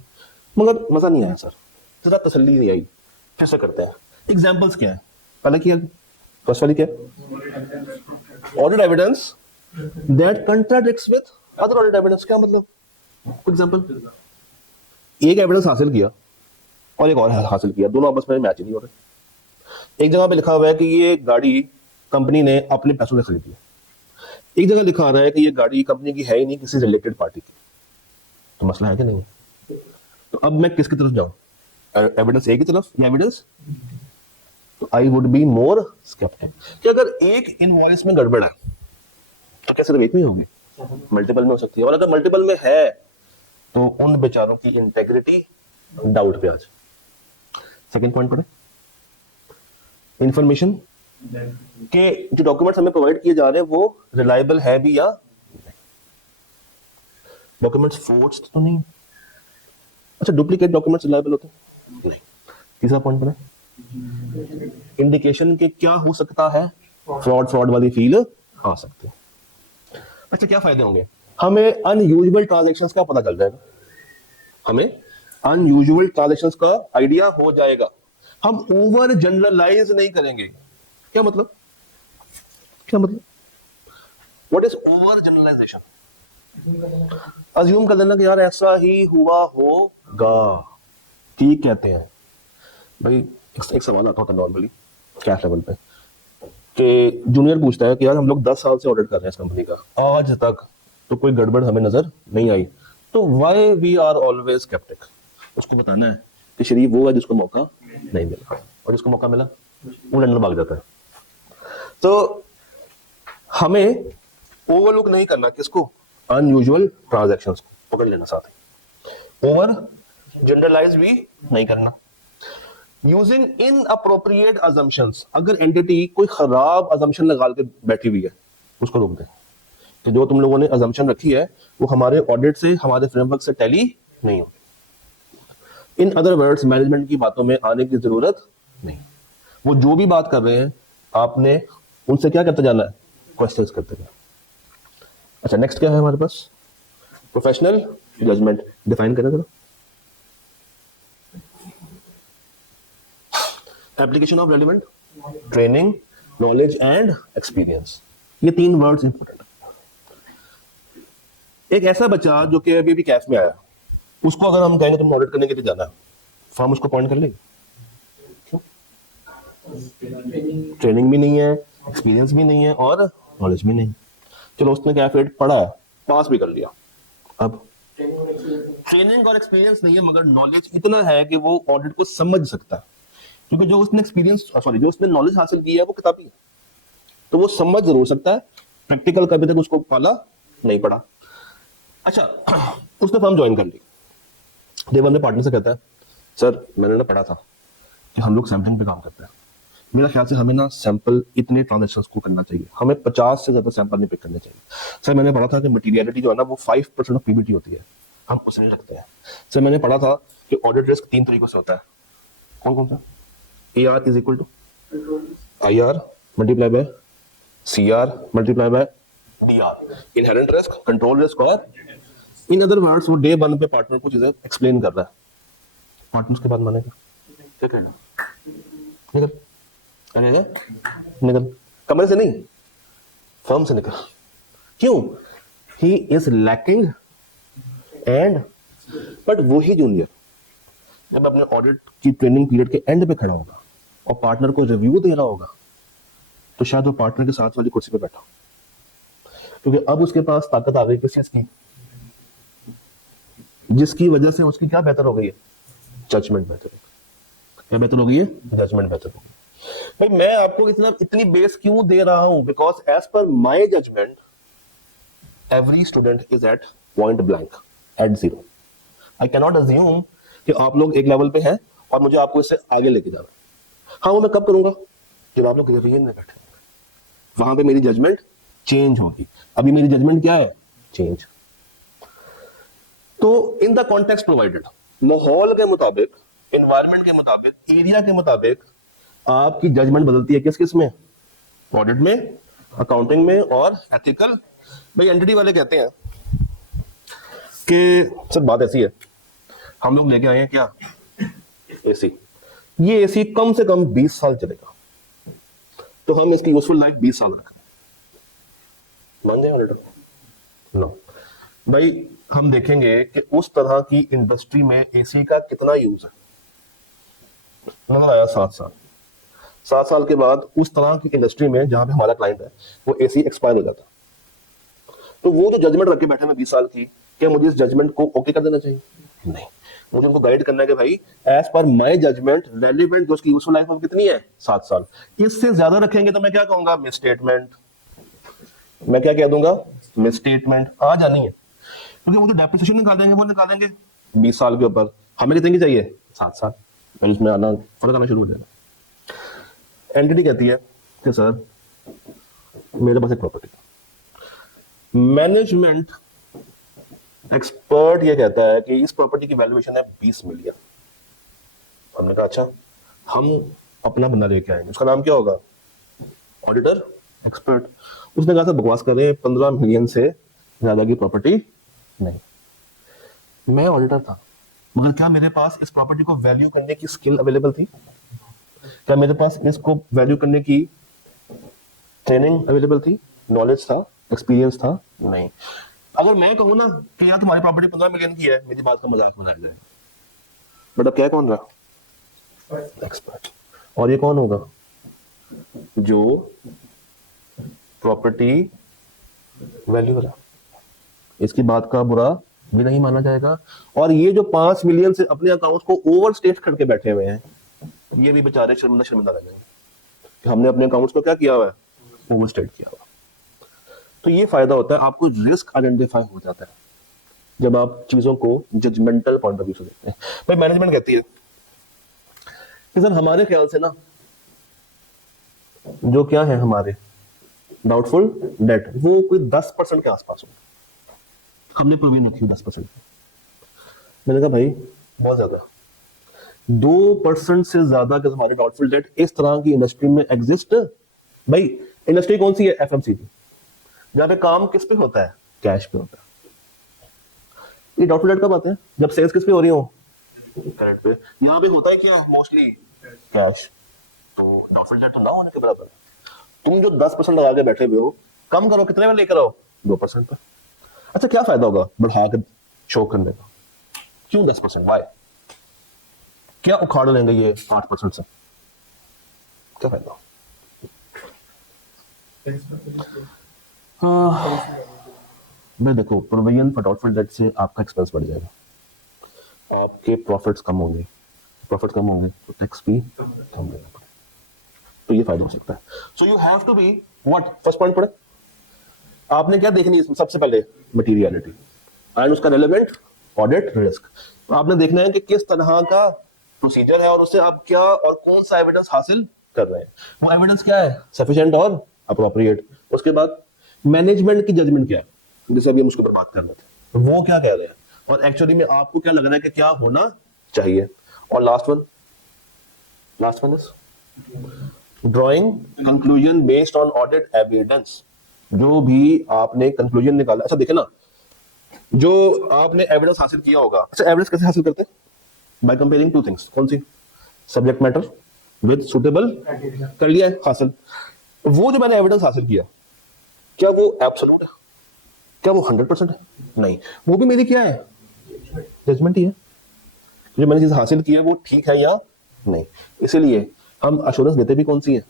मगर मजा नहीं आया सर, जरा तसल्ली नहीं आई, फिर से करते हैं। एग्जांपल्स क्या है, पहले किया फर्स्ट वाली क्या, audit evidence that contradicts with other audit evidence. क्या मतलब, एग्जांपल, एक एविडेंस हासिल किया और एक और हासिल किया, दोनों आपस में मैच नहीं हो रहे। एक जगह पे लिखा हुआ है कि ये गाड़ी कंपनी ने अपने पैसों से खरीदी है, एक जगह लिखा आ रहा है कि ये गाड़ी कंपनी की है ही नहीं, किसी रिलेटेड पार्टी की, तो मसला है कि नहीं। तो अब मैं किसकी तरफ जाऊं, एविडेंस ए की तरफ या एविडेंस, तो I would be more sceptic कि अगर एक इनवॉइस में गड़बड़ है तो कैसे तो एक में होगी, मल्टीपल में हो सकती है, और अगर मल्टीपल में है तो उन बेचारों की इंटेग्रिटी डाउट पे आ जाए। सेकेंड पॉइंट पढ़े, इंफॉर्मेशन कि जो डॉक्यूमेंट्स हमें प्रोवाइड किए जा रहे हैं वो रिलायबल है भी या डॉक्यूमेंट्स फोर्स्ड तो नहीं। अच्छा, डुप्लीकेट डॉक्यूमेंट्स रिलायबल होते हैं नहीं। तीसरा पॉइंट पर है इंडिकेशन के क्या हो सकता है, फ्रॉड वाली फील आ सकती है। अच्छा, क्या फायदे होंगे, हमें अनयूजुअल ट्रांजैक्शंस का पता चल जाएगा, हमें अनयूजुअल ट्रांजैक्शंस का आइडिया हो जाएगा, हम ओवर जनरलाइज नहीं करेंगे। क्या मतलब, what is over generalisation? Assume कर लेना कि यार ऐसा ही हुआ होगा, ठीक कहते हैं भाई। एक सवाल आता होता नॉर्मली क्लास लेवल पे कि जूनियर पूछता है कि यार हम लोग 10 साल से ऑडिट कर रहे हैं इस कंपनी का, आज तक तो कोई गड़बड़ हमें नजर नहीं आई, तो why we are always sceptic. उसको बताना है कि शरीफ वो है जिसको मौका नहीं मिला, और जिसको मौका मिला वो लंदन भाग जाता है। तो हमें ओवरलुक नहीं करना किसको, अनयूजुअल ट्रांजैक्शंस को पकड़ लेना, साथ ही ओवर जनरलाइज भी नहीं करना। यूजिंग इनअप्रोप्रिएट अजम्पशंस, अगर एंटिटी कोई खराब अजम्पशन लगा के बैठी हुई है उसको रोक दें कि जो तुम लोगों ने अजम्पशन रखी है वो हमारे ऑडिट से, हमारे फ्रेमवर्क से टैली नहीं होगी। इन अदर वर्ड्स, मैनेजमेंट की बातों में आने की जरूरत नहीं, वो जो भी बात कर रहे हैं आपने उनसे क्या करते जाना है, क्वेश्चंस करते जाना। अच्छा, नेक्स्ट क्या है हमारे पास, प्रोफेशनल जजमेंट। डिफाइन करें जरा, application of relevant training, knowledge and experience, ये 3 वर्ड्स इंपॉर्टेंट। एक ऐसा बच्चा जो कि अभी कैफ में आया, उसको अगर हम कहेंगे तुम ऑडिट करने के लिए जाना है, फर्म उसको पॉइंट कर लेगी? क्यों? ट्रेनिंग भी नहीं है, एक्सपीरियंस भी नहीं है और नॉलेज भी नहीं। चलो उसने कैफ एड पढ़ा है, पास भी कर लिया, अब ट्रेनिंग और एक्सपीरियंस नहीं है मगर नॉलेज इतना है कि वो ऑडिट को समझ सकता है, क्योंकि जो उसने एक्सपीरियंस जो उसने नॉलेज हासिल की है वो किताबी है, तो वो समझ जरूर सकता है, प्रैक्टिकल कभी तक उसको पाला नहीं पड़ा। अच्छा, उसने फर्म ज्वाइन कर ली, देव अपने पार्टनर से कहता है सर मैंने ना पढ़ा था कि हम लोग सैंपलिंग पे काम करते हैं, मेरा ख्याल से हमें ना सैंपल इतने ट्रांजेक्शंस को करना चाहिए, हमें 50 से ज्यादा सैंपल नहीं पिक करने चाहिए। सर मैंने पढ़ा था कि मटेरियलिटी जो है ना वो 5% ऑफ पीबीटी होती है, हम उसे नहीं रखते हैं। सर मैंने पढ़ा था कि ऑडिट रिस्क 3 तरीकों से होता है, कौन कौन सा, AR is equal to IR multiply by CR multiply by DR, inherent risk, control risk, और इन अदर वर्ड्स वो डे 1 पे पार्टनर को चीजें एक्सप्लेन कर रहा है, पार्टनर के बाद मानेगा क्या करना, निकल कमरे से नहीं, फर्म से निकल। क्यों? He is lacking and, but वो ही जूनियर जब अपने ऑडिट की ट्रेनिंग पीरियड के एंड पे खड़ा होगा और पार्टनर को रिव्यू दे रहा होगा, तो शायद वो पार्टनर के साथ वाली कुर्सी पे बैठा, क्योंकि अब उसके पास ताकत आ गई किस चीज की, जिसकी वजह से उसकी क्या बेहतर हो गई है, जजमेंट बेहतर हो गई। क्या बेहतर हो गई है? जजमेंट बेहतर हो गई। भाई मैं आपको इतनी बेस क्यों दे रहा हूं, because as per my judgement every student is at point blank, at 0। I cannot assume कि आप लोग एक लेवल पे हैं और मुझे आपको इससे आगे लेके जाना है। हाँ, वो मैं कब करूंगा, जब आप लोग रिवीजन में बैठे, वहां पे मेरी जजमेंट चेंज होगी। अभी मेरी जजमेंट क्या है, चेंज। तो इन द कॉन्टेक्स्ट प्रोवाइडेड, माहौल के मुताबिक, एनवायरनमेंट के मुताबिक, एरिया के मुताबिक आपकी जजमेंट बदलती है। किस किस में, ऑडिट में, अकाउंटिंग में और एथिकल। भाई एंटिटी वाले कहते हैं कि सर बात ऐसी है, हम लोग लेके आए हैं क्या, एसी, ये एसी कम से कम 20 साल चलेगा, तो हम इसकी यूजफुल लाइफ 20 साल रखें, मान दें ऑडिटर? नो भाई, हम देखेंगे कि उस तरह की इंडस्ट्री में एसी का कितना यूज है। आया 7 साल के बाद उस तरह की इंडस्ट्री में जहां पे हमारा क्लाइंट है वो एसी एक्सपायर हो जाता, तो वो जो जजमेंट रख के बैठे हैं 20 साल की, क्या मुझे इस जजमेंट को ओके कर देना चाहिए? नहीं, मुझे उनको गाइड करना है कि भाई as per my judgement relevant जो उसकी यूजफुल लाइफ कितनी है, 7 साल। इससे ज्यादा रखेंगे तो मैं क्या कहूंगा, मिस स्टेटमेंट। मैं क्या कह दूंगा, मिस स्टेटमेंट आ जानी है, क्योंकि मुझे डेप्रिसिएशन निकालेंगे, वो निकालेंगे 20 साल के ऊपर, हमें कितने की चाहिए, 7 साल, फिर उसमें आना फर्क आना शुरू हो जाएगा। एंटिटी कहती है कि सर मेरे पास एक प्रॉपर्टी, मैनेजमेंट एक्सपर्ट ये कहता है कि इस प्रॉपर्टी की वैल्यूएशन है 20 मिलियन। हमने कहा अच्छा, हम अपना बंदा लेके आएंगे, उसका नाम क्या होगा? Auditor expert. उसने कहा था बकवास करें, 15 मिलियन से ज्यादा की प्रॉपर्टी नहीं। मैं ऑडिटर था, मगर क्या मेरे पास इस प्रॉपर्टी को वैल्यू करने की स्किल अवेलेबल थी? क्या मेरे पास इसको वैल्यू करने की ट्रेनिंग अवेलेबल थी, नॉलेज था, एक्सपीरियंस था? नहीं। अगर मैं कहूँ ना कि यार तुम्हारी प्रॉपर्टी 15 मिलियन की है, मेरी बात का मजाक बनाया जाए, बट अब क्या कौन रहा? एक्सपर्ट। और ये कौन होगा? जो प्रॉपर्टी वैल्यू रहा, इसकी बात का बुरा भी नहीं माना जाएगा। और ये जो 5 मिलियन से अपने अकाउंट को ओवर स्टेट करके बैठे हुए हैं, ये भी बेचारे शर्मिंदा रह जाएंगे कि हमने अपने अकाउंट्स को क्या किया हुआ है? ओवर स्टेट किया हुआ। तो ये फायदा होता है, आपको रिस्क आइडेंटिफाई हो जाता है जब आप चीजों को जजमेंटल पॉइंट ऑफ व्यू से देखते हैं। भाई मैनेजमेंट कहती है कि सर हमारे ख्याल से ना जो क्या है हमारे डाउटफुल डेट वो कोई 10% के आसपास हो, हमने प्रोविजन रखी 10%। मैंने कहा भाई बहुत ज्यादा, 2% से ज्यादा के हमारे डाउटफुल डेट इस तरह की इंडस्ट्री में एग्जिस्ट। भाई इंडस्ट्री कौन सी है? एफएमसीजी, जहां पे काम किस पे होता है? कैश पे होता है। ये डाउटफुल डेट कब आता है? जब सेल्स किस पे हो रही हो? करंट पे। यहाँ पे होता है क्या मोस्टली? कैश। तो डाउटफुल डेट तो ना होने के बराबर है। तुम जो 10% लगा के बैठे हुए हो, कम करो, कितने में लेकर आओ? 2% पे। अच्छा क्या फायदा होगा बढ़ा के शो करने का? क्यों 10%? वाई? क्या उखाड़ लेंगे ये 8% से? क्या फायदा? मैं देखो, प्रोविजन फॉर डाउटफुल डेट से आपका एक्सपेंस बढ़ जाएगा, आपके प्रॉफिट्स कम होंगे, प्रॉफिट कम होंगे तो टैक्स भी कम देना पड़ेगा। तो ये फायदा हो सकता है। So you have to be what? First point पढ़े, आपने क्या देखनी है सबसे पहले? मटीरियलिटी एंड उसका रेलेवेंट ऑडिट रिस्क। तो आपने देखना है कि किस तरह का प्रोसीजर है और उससे आप क्या और कौन सा एविडेंस हासिल कर रहे हैं। वो एविडेंस क्या है? सफिशिएंट और अप्रोप्रिएट। उसके बाद मैनेजमेंट की जजमेंट क्या है, जैसे अभी हम उसके ऊपर बात कर रहे थे, वो क्या कह रहे हैं और एक्चुअली में आपको क्या लग रहा है कि क्या होना चाहिए। और last one is drawing conclusion based on audit evidence. जो भी आपने कंक्लूजन निकाला, अच्छा देखे ना, जो आपने एविडेंस हासिल किया होगा। अच्छा एविडेंस कैसे हासिल करते हैं? By comparing two things. कौन सी? सब्जेक्ट मैटर विद सुटेबल, कर लिया है हासिल। वो जो मैंने एविडेंस हासिल किया, क्या वो एब्सोल्यूट है? क्या वो 100% है? नहीं, वो भी मेरी क्या है? जजमेंट ही है। जो मैंने चीज हासिल की है वो ठीक है या नहीं। इसीलिए हम अश्योरेंस देते भी कौन सी है?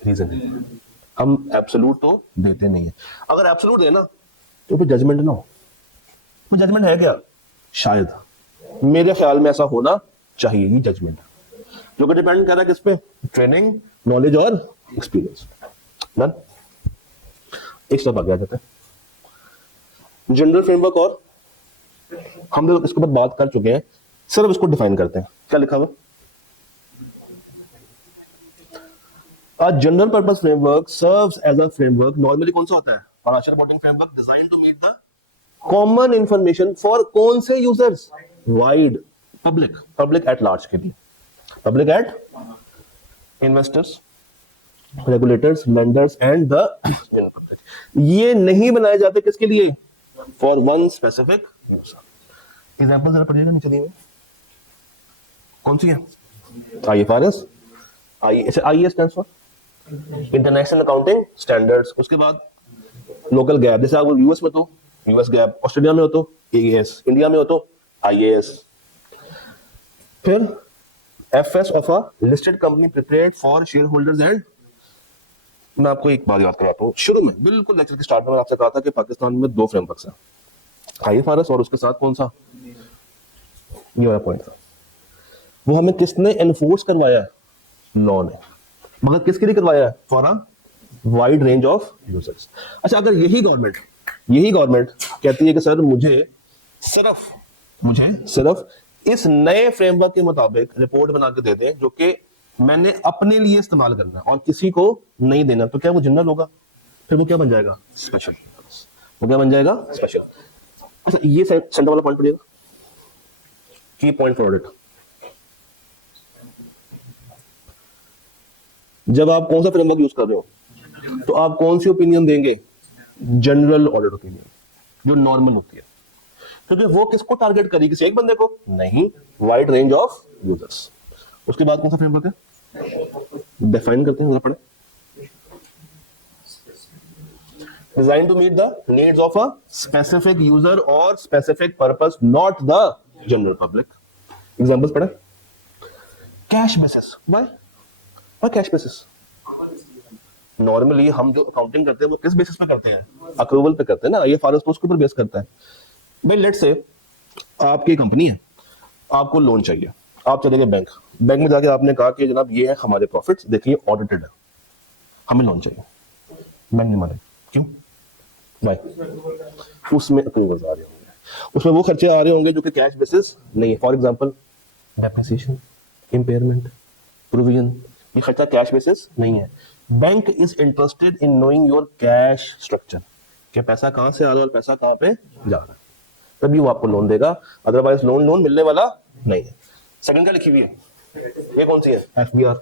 रीजन। हम एब्सोल्यूट तो देते नहीं है। अगर एब्सोल्यूट है ना तो फिर जजमेंट ना हो। तो जजमेंट है क्या? शायद, मेरे ख्याल में ऐसा होना चाहिए, ये जजमेंट जो कि डिपेंड कर रहा है किस पे? ट्रेनिंग, नॉलेज और एक्सपीरियंस। डन। एक स्टेप आगे आ जाते हैं, जनरल फ्रेमवर्क। और हम लोग इसके ऊपर बात कर चुके हैं, सिर्फ इसको डिफाइन करते हैं। क्या लिखा हुआ? A general purpose framework serves as a framework, normally कौन सा होता है? Financial reporting framework designed to meet the common information for कौन से users? Wide public at large के लिए, public at investors, regulators, lenders and the general public। ये नहीं बनाए जाते किसके लिए? For one specific user। Example जरा पढ़िएगा नीचे दिए हुए, कौन सी है? IFRS, IAS stands for international accounting standards. उसके बाद लोकल गैप, जैसे आप यूएस में तो यूएस गैप, ऑस्ट्रेलिया में हो तो AAS, इंडिया में हो तो IAS। फिर FS of a listed company prepared for share holders and. मैं आपको एक बात याद कराता हूँ, शुरू में बिल्कुल लेक्चर के स्टार्ट में मैंने आपसे कहा था कि पाकिस्तान में 2 फ्रेमवर्क्स हैं, IFRS और उसके साथ कौन सा? ये वाला पॉइंट था। वो हमें किसने एनफोर्स करवाया? लॉ ने। मगर किसके लिए करवाया है? For a wide range of users. अच्छा अगर यही गवर्नमेंट कहती है कि सर मुझे सिर्फ इस नए फ्रेमवर्क के मुताबिक रिपोर्ट बना के दे दें जो कि मैंने अपने लिए इस्तेमाल करना और किसी को नहीं देना, तो क्या वो जनरल होगा? फिर वो क्या बन जाएगा? स्पेशल। वो क्या बन जाएगा? स्पेशल। अच्छा, ये सेंटर वाला पॉइंट पढ़िएगा, की पॉइंट फॉर ऑडिट। जब आप कौन सा फ्रेमवर्क यूज कर रहे हो, तो आप कौन सी ओपिनियन देंगे? जनरल ऑडिट ओपिनियन, जो नॉर्मल होती है, क्योंकि वो किसको टारगेट करेगी? किसी एक बंदे को नहीं, वाइड रेंज ऑफ यूजर्स। उसके बाद कौन सा फ्रेमवर्क है? डिफाइन करते हैं, पढ़े। Designed to meet the needs of a specific user or specific purpose, not the general public. Examples पढ़े। Cash basis. Why? Why cash basis? Normally हम जो अकाउंटिंग करते हैं वो किस बेसिस पे करते हैं? अक्रूवल पे करते हैं ना। ये फॉरेस्ट तो उसके ऊपर बेस करता है। भाई लेट्स से आपकी कंपनी है, आपको लोन चाहिए, आप चले गए बैंक में जाके आपने कहा कि जनाब ये है हमारे प्रॉफिट्स, देखिए ऑडिटेड है, हमें लोन चाहिए। बैंक नहीं माने, क्यों? भाई उसमें अप्रूवल्स आ रहे होंगे, उसमें वो खर्चे आ रहे होंगे जो कि कैश बेसिस नहीं है। For example depreciation, impairment, provision, ये खर्चा कैश बेसिस नहीं है। Bank is interested in knowing your cash structure, कि पैसा कहां से आ रहा है और पैसा कहां पे जा रहा है, तभी वो आपको लोन देगा, अदरवाइज लोन मिलने वाला नहीं है। सेकंड क्या लिखी हुई है? ये कौन सी है? एफबीआर।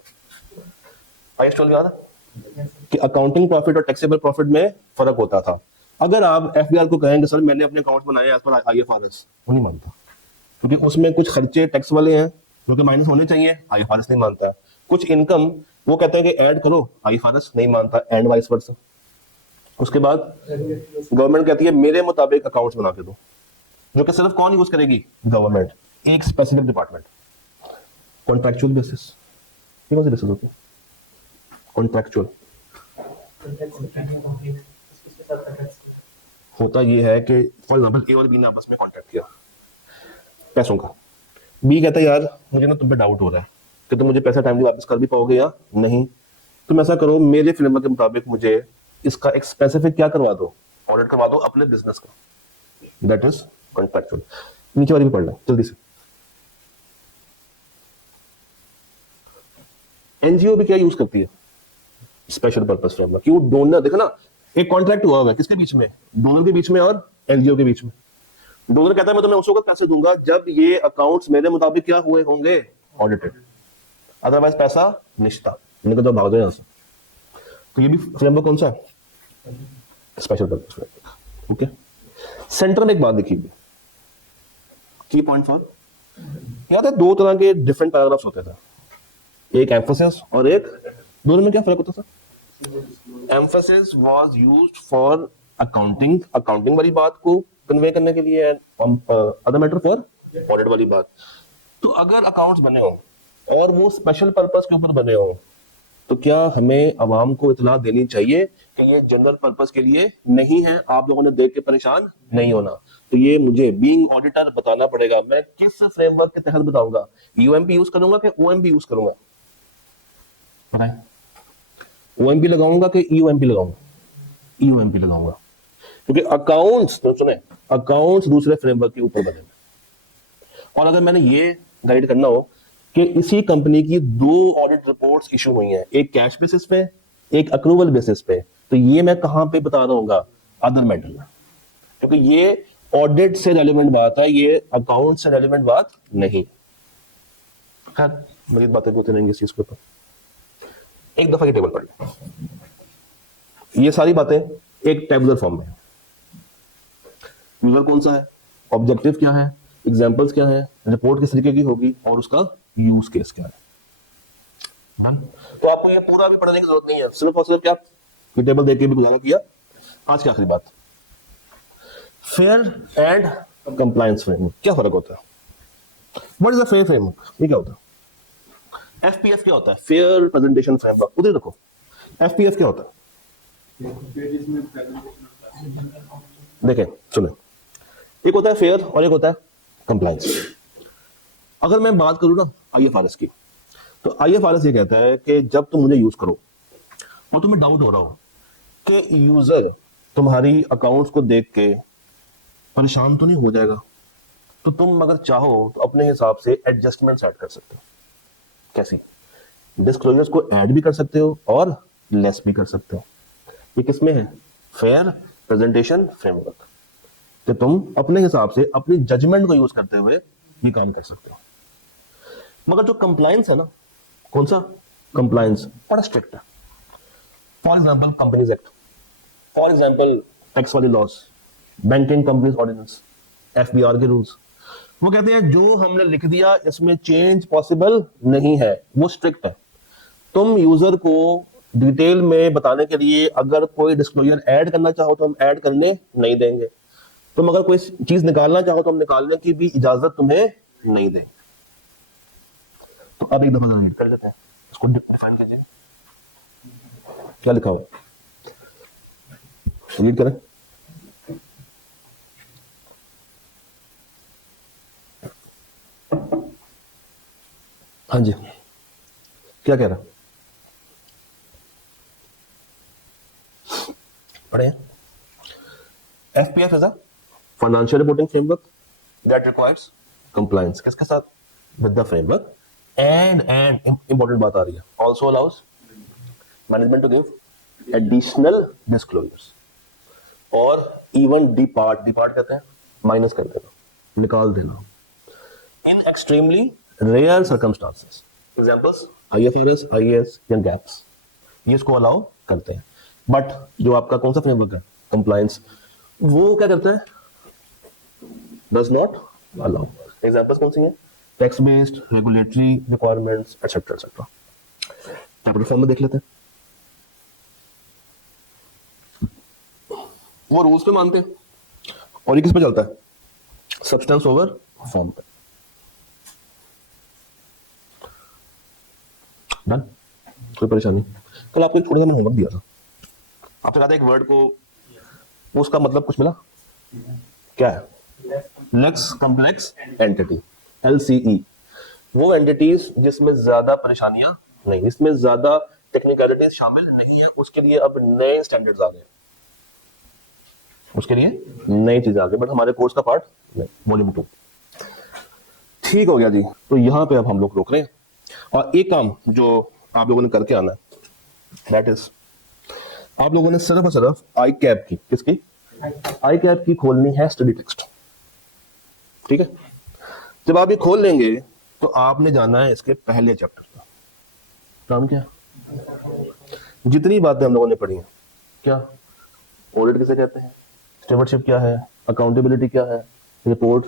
आई याद है कि अकाउंटिंग प्रॉफिट और टैक्सेबल प्रॉफिट में फर्क होता था। अगर आप एफबीआर को कहेंगे सर मैंने अपने अकाउंट बनाए एज पर आईएफआरएस, वो नहीं मानता, क्योंकि उसमें कुछ खर्चे टैक्स वाले हैं जो कि माइनस होने चाहिए, आईएफआरएस नहीं मानता है। कुछ इनकम वो कहते हैं कि ऐड करो, आईएफआरएस नहीं मानता, एंड वाइस वर्सा। उसके बाद गवर्नमेंट कहती है मेरे मुताबिक अकाउंट्स बना के दो, जो कि सिर्फ कौन यूज करेगी? गवर्नमेंट, एक स्पेसिफिक डिपार्टमेंट। कॉन्ट्रैक्चुअल बेसिस, ये कौन सी बेसिस होती है? कॉन्ट्रैक्चुअल होता ये है कि फॉर एग्जांपल ए और बी ने आपस में कॉन्ट्रैक्ट किया पैसों का। बी कहता है यार मुझे ना तुम पे डाउट हो रहा है कि तुम मुझे पैसा टाइमली वापस कर भी पाओगे या नहीं, तुम ऐसा करो मेरे फ्रेमवर्क के मुताबिक मुझे इसका एक स्पेसिफिक क्या करवा दो, ऑडिट करवा दो अपने बिजनेस का। That is contractual. नीचे वाली भी पढ़ लो जल्दी से। एनजीओ भी क्या यूज करती है? Special purpose framework. क्यों? डोनर, देखो ना, एक कॉन्ट्रैक्ट हुआ हुआ है किसके बीच में? डोनर के बीच में और एनजीओ के बीच में। डोनर कहता है मैं तुम्हें उस वक्त पैसे दूंगा जब ये अकाउंट्स मेरे मुताबिक क्या हुए होंगे? ऑडिटेड, अदरवाइज पैसा निश्चित, इनको तो भाग दो यहां से। तो ये भी फ्रेमवर्क कौन सा है? Special purpose framework. Okay, centre में एक बात देखिए, की पॉइंट फॉर, याद है दो तरह के डिफरेंट पैराग्राफ्स होते थे, एक एम्फेसिस और एक, दोनों में क्या फर्क होता था? Emphasis was used for accounting वाली बात को कन्वे करने के लिए, अदर मैटर फॉर ऑडिट वाली बात। तो अगर अकाउंट्स बने हो और वो स्पेशल पर्पस के ऊपर बने हो, तो क्या हमें अवाम को इतला देनी चाहिए कि ये जनरल पर्पस के लिए नहीं है? आप लोगों ने देख के परेशान नहीं होना। तो ये मुझे बीइंग ऑडिटर बताना पड़ेगा। मैं किस फ्रेमवर्क के तहत बताऊंगा? यूएमपी यूज करूंगा कि ओएमपी यूज करूंगा? ओएमपी लगाऊंगा कि ईयूएमपी लगाऊंगा? ईयूएमपी लगाऊंगा, क्योंकि अकाउंट्स तो सुने, अकाउंट्स दूसरे फ्रेमवर्क के ऊपर बने। और अगर मैंने ये गाइड करना हो कि इसी कंपनी की दो ऑडिट रिपोर्ट्स इशू हुई हैं, एक कैश बेसिस पे, एक अक्रूवल बेसिस पे, तो ये मैं कहां पे बता रहा हूँ? अदर मैटर में, क्योंकि ये ऑडिट से रेलेवेंट बात है, ये अकाउंट से रेलेवेंट बात नहीं। खैर मजीद बातें होती रहेंगी इस चीज के ऊपर। एक दफा ये टेबल पढ़ लो, ये सारी बातें एक टेबुलर फॉर्म में। यूजर कौन सा है, ऑब्जेक्टिव क्या है, एग्जांपल्स क्या है, रिपोर्ट किस तरीके की होगी और उसका यूज केस क्या है। तो आपको ये पूरा भी पढ़ने की जरूरत नहीं है, सिर्फ और सिर्फ क्या ये टेबल देख के भी गुजारा किया। आज की आखिरी बात, फेयर एंड कंप्लायंस फ्रेमवर्क, क्या फर्क होता है? What is the fair framework? ये क्या होता है? एफपीएफ क्या होता है? Fair presentation framework. उधर रखो, एफपीएफ क्या होता है? देखें सुने, एक होता है फेयर और एक होता है कंप्लायंस। अगर मैं बात करूं ना आईएफआरएस की, तो आईएफआरएस ये कहता है कि जब तुम मुझे यूज करो और तुम्हें डाउट हो रहा हो कि यूजर तुम्हारी अकाउंट्स को देख के परेशान तो नहीं हो जाएगा, तो तुम अगर चाहो तो अपने हिसाब से एडजस्टमेंट सेट कर सकते हो। कैसी? डिस्क्लोजर्स को ऐड भी कर सकते हो और लेस भी कर सकते हो। ये किसमें है? Fair presentation framework. तो तुम अपने हिसाब से अपनी जजमेंट को यूज करते हुए ये काम कर सकते हो। मगर जो कंप्लायंस है ना, कौन सा कंप्लायंस, बड़ा स्ट्रिक्ट है। For example companies act, for example tax वाली laws, banking companies ordinance, FBR के रूल्स, वो कहते हैं जो हमने लिख दिया इसमें चेंज पॉसिबल नहीं है, वो स्ट्रिक्ट है। तुम यूजर को डिटेल में बताने के लिए अगर कोई डिस्क्लोजर ऐड करना चाहो तो हम ऐड करने नहीं देंगे। तुम अगर कोई चीज निकालना चाहो तो हम निकालने की भी इजाजत तुम्हें नहीं देंगे। तो अब एक दफा रीड कर लेते हैं इसको, डिफाइन कीजिए क्या लिखा हो, रीड करें। हाँ जी, क्या कह रहा पढ़े? FPF is a financial reporting framework that requires compliance किसके साथ? With the framework and important बात आ रही है, also allows management to give additional disclosures और इवन डिपार्ट कहते हैं माइनस कर देना, निकाल देना, in extremely rare circumstances. Examples IFRS, IAS या गैप्स, ये इसको अलाउ करते हैं। बट जो आपका कौन सा फ्रेमवर्क है, कंप्लायंस, वो क्या करता है? Does not allow. एग्जांपल्स कौन सी हैं? Tax based, regulatory requirements etcetera etcetera. Chapter 4 में देख लेते हैं। वो रूल्स पे मानते हैं और ये किस पे चलता है? सब्सटेंस ओवर फॉर्म पे। डन, कोई परेशानी? कल आपको थोड़ा सा होमवर्क दिया था, आपसे कहा था एक वर्ड को, उसका मतलब कुछ मिला? क्या है? Less complex entity, LCE। वो एंटिटीज जिसमें ज्यादा परेशानियां नहीं, इसमें ज्यादा टेक्निकलिटीज शामिल नहीं है, उसके लिए अब नए स्टैंडर्ड्स आ गए, उसके लिए नई चीज आ गई, बट हमारे कोर्स का पार्ट नहीं। वॉल्यूम 2 ठीक हो गया जी। तो यहां पे अब हम लोग रोक रहे हैं और एक काम जो आप लोगों ने करके आना है, दैट इज आप लोगों ने सिर्फ और सिर्फ आई कैप की, किसकी? आई कैप की खोलनी है स्टडी टेक्स्ट। ठीक है, जब आप ये खोल लेंगे तो आपने जाना है इसके पहले चैप्टर का। काम क्या? जितनी बातें हम लोगों ने पढ़ी हैं, क्या ऑडिट किसे कहते हैं, स्टीवर्डशिप क्या है, अकाउंटेबिलिटी क्या है, रिपोर्ट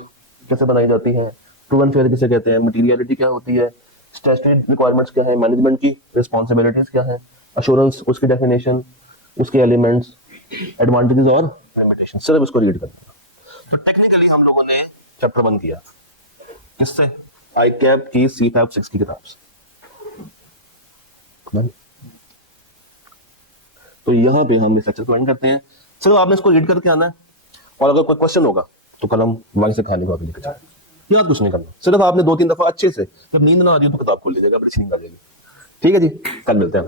कैसे बनाई जाती है, ट्रू एंड फेयर किसे कहते हैं, मटेरियलिटी क्या होती है, स्टैट्यूटरी रिक्वायरमेंट्स क्या है, मैनेजमेंट की रिस्पांसिबिलिटीज क्या है, अश्योरेंस उसकी डेफिनेशन, उसके एलिमेंट्स, एडवांटेजेस और लिमिटेशन, सिर्फ इसको रीड करना। तो टेक्निकली हम लोगों ने चैप्टर 1 किया किससे? आई कैप की CFAP 6 की किताब से। तो यहां पे हम इस लेक्चर को एंड करते हैं। सिर्फ आपने इसको रीड करके आना है और अगर कोई क्वेश्चन होगा तो कलम वहीं से खाने को अभी लेकर जाए, याद कुछ नहीं करना। सिर्फ आपने 2-3 दफा अच्छे से, जब नींद ना आ रही हो तो किताब खोल लीजिएगा, बड़ी नींद आ जाएगी। ठीक है जी, कल मिलते हैं।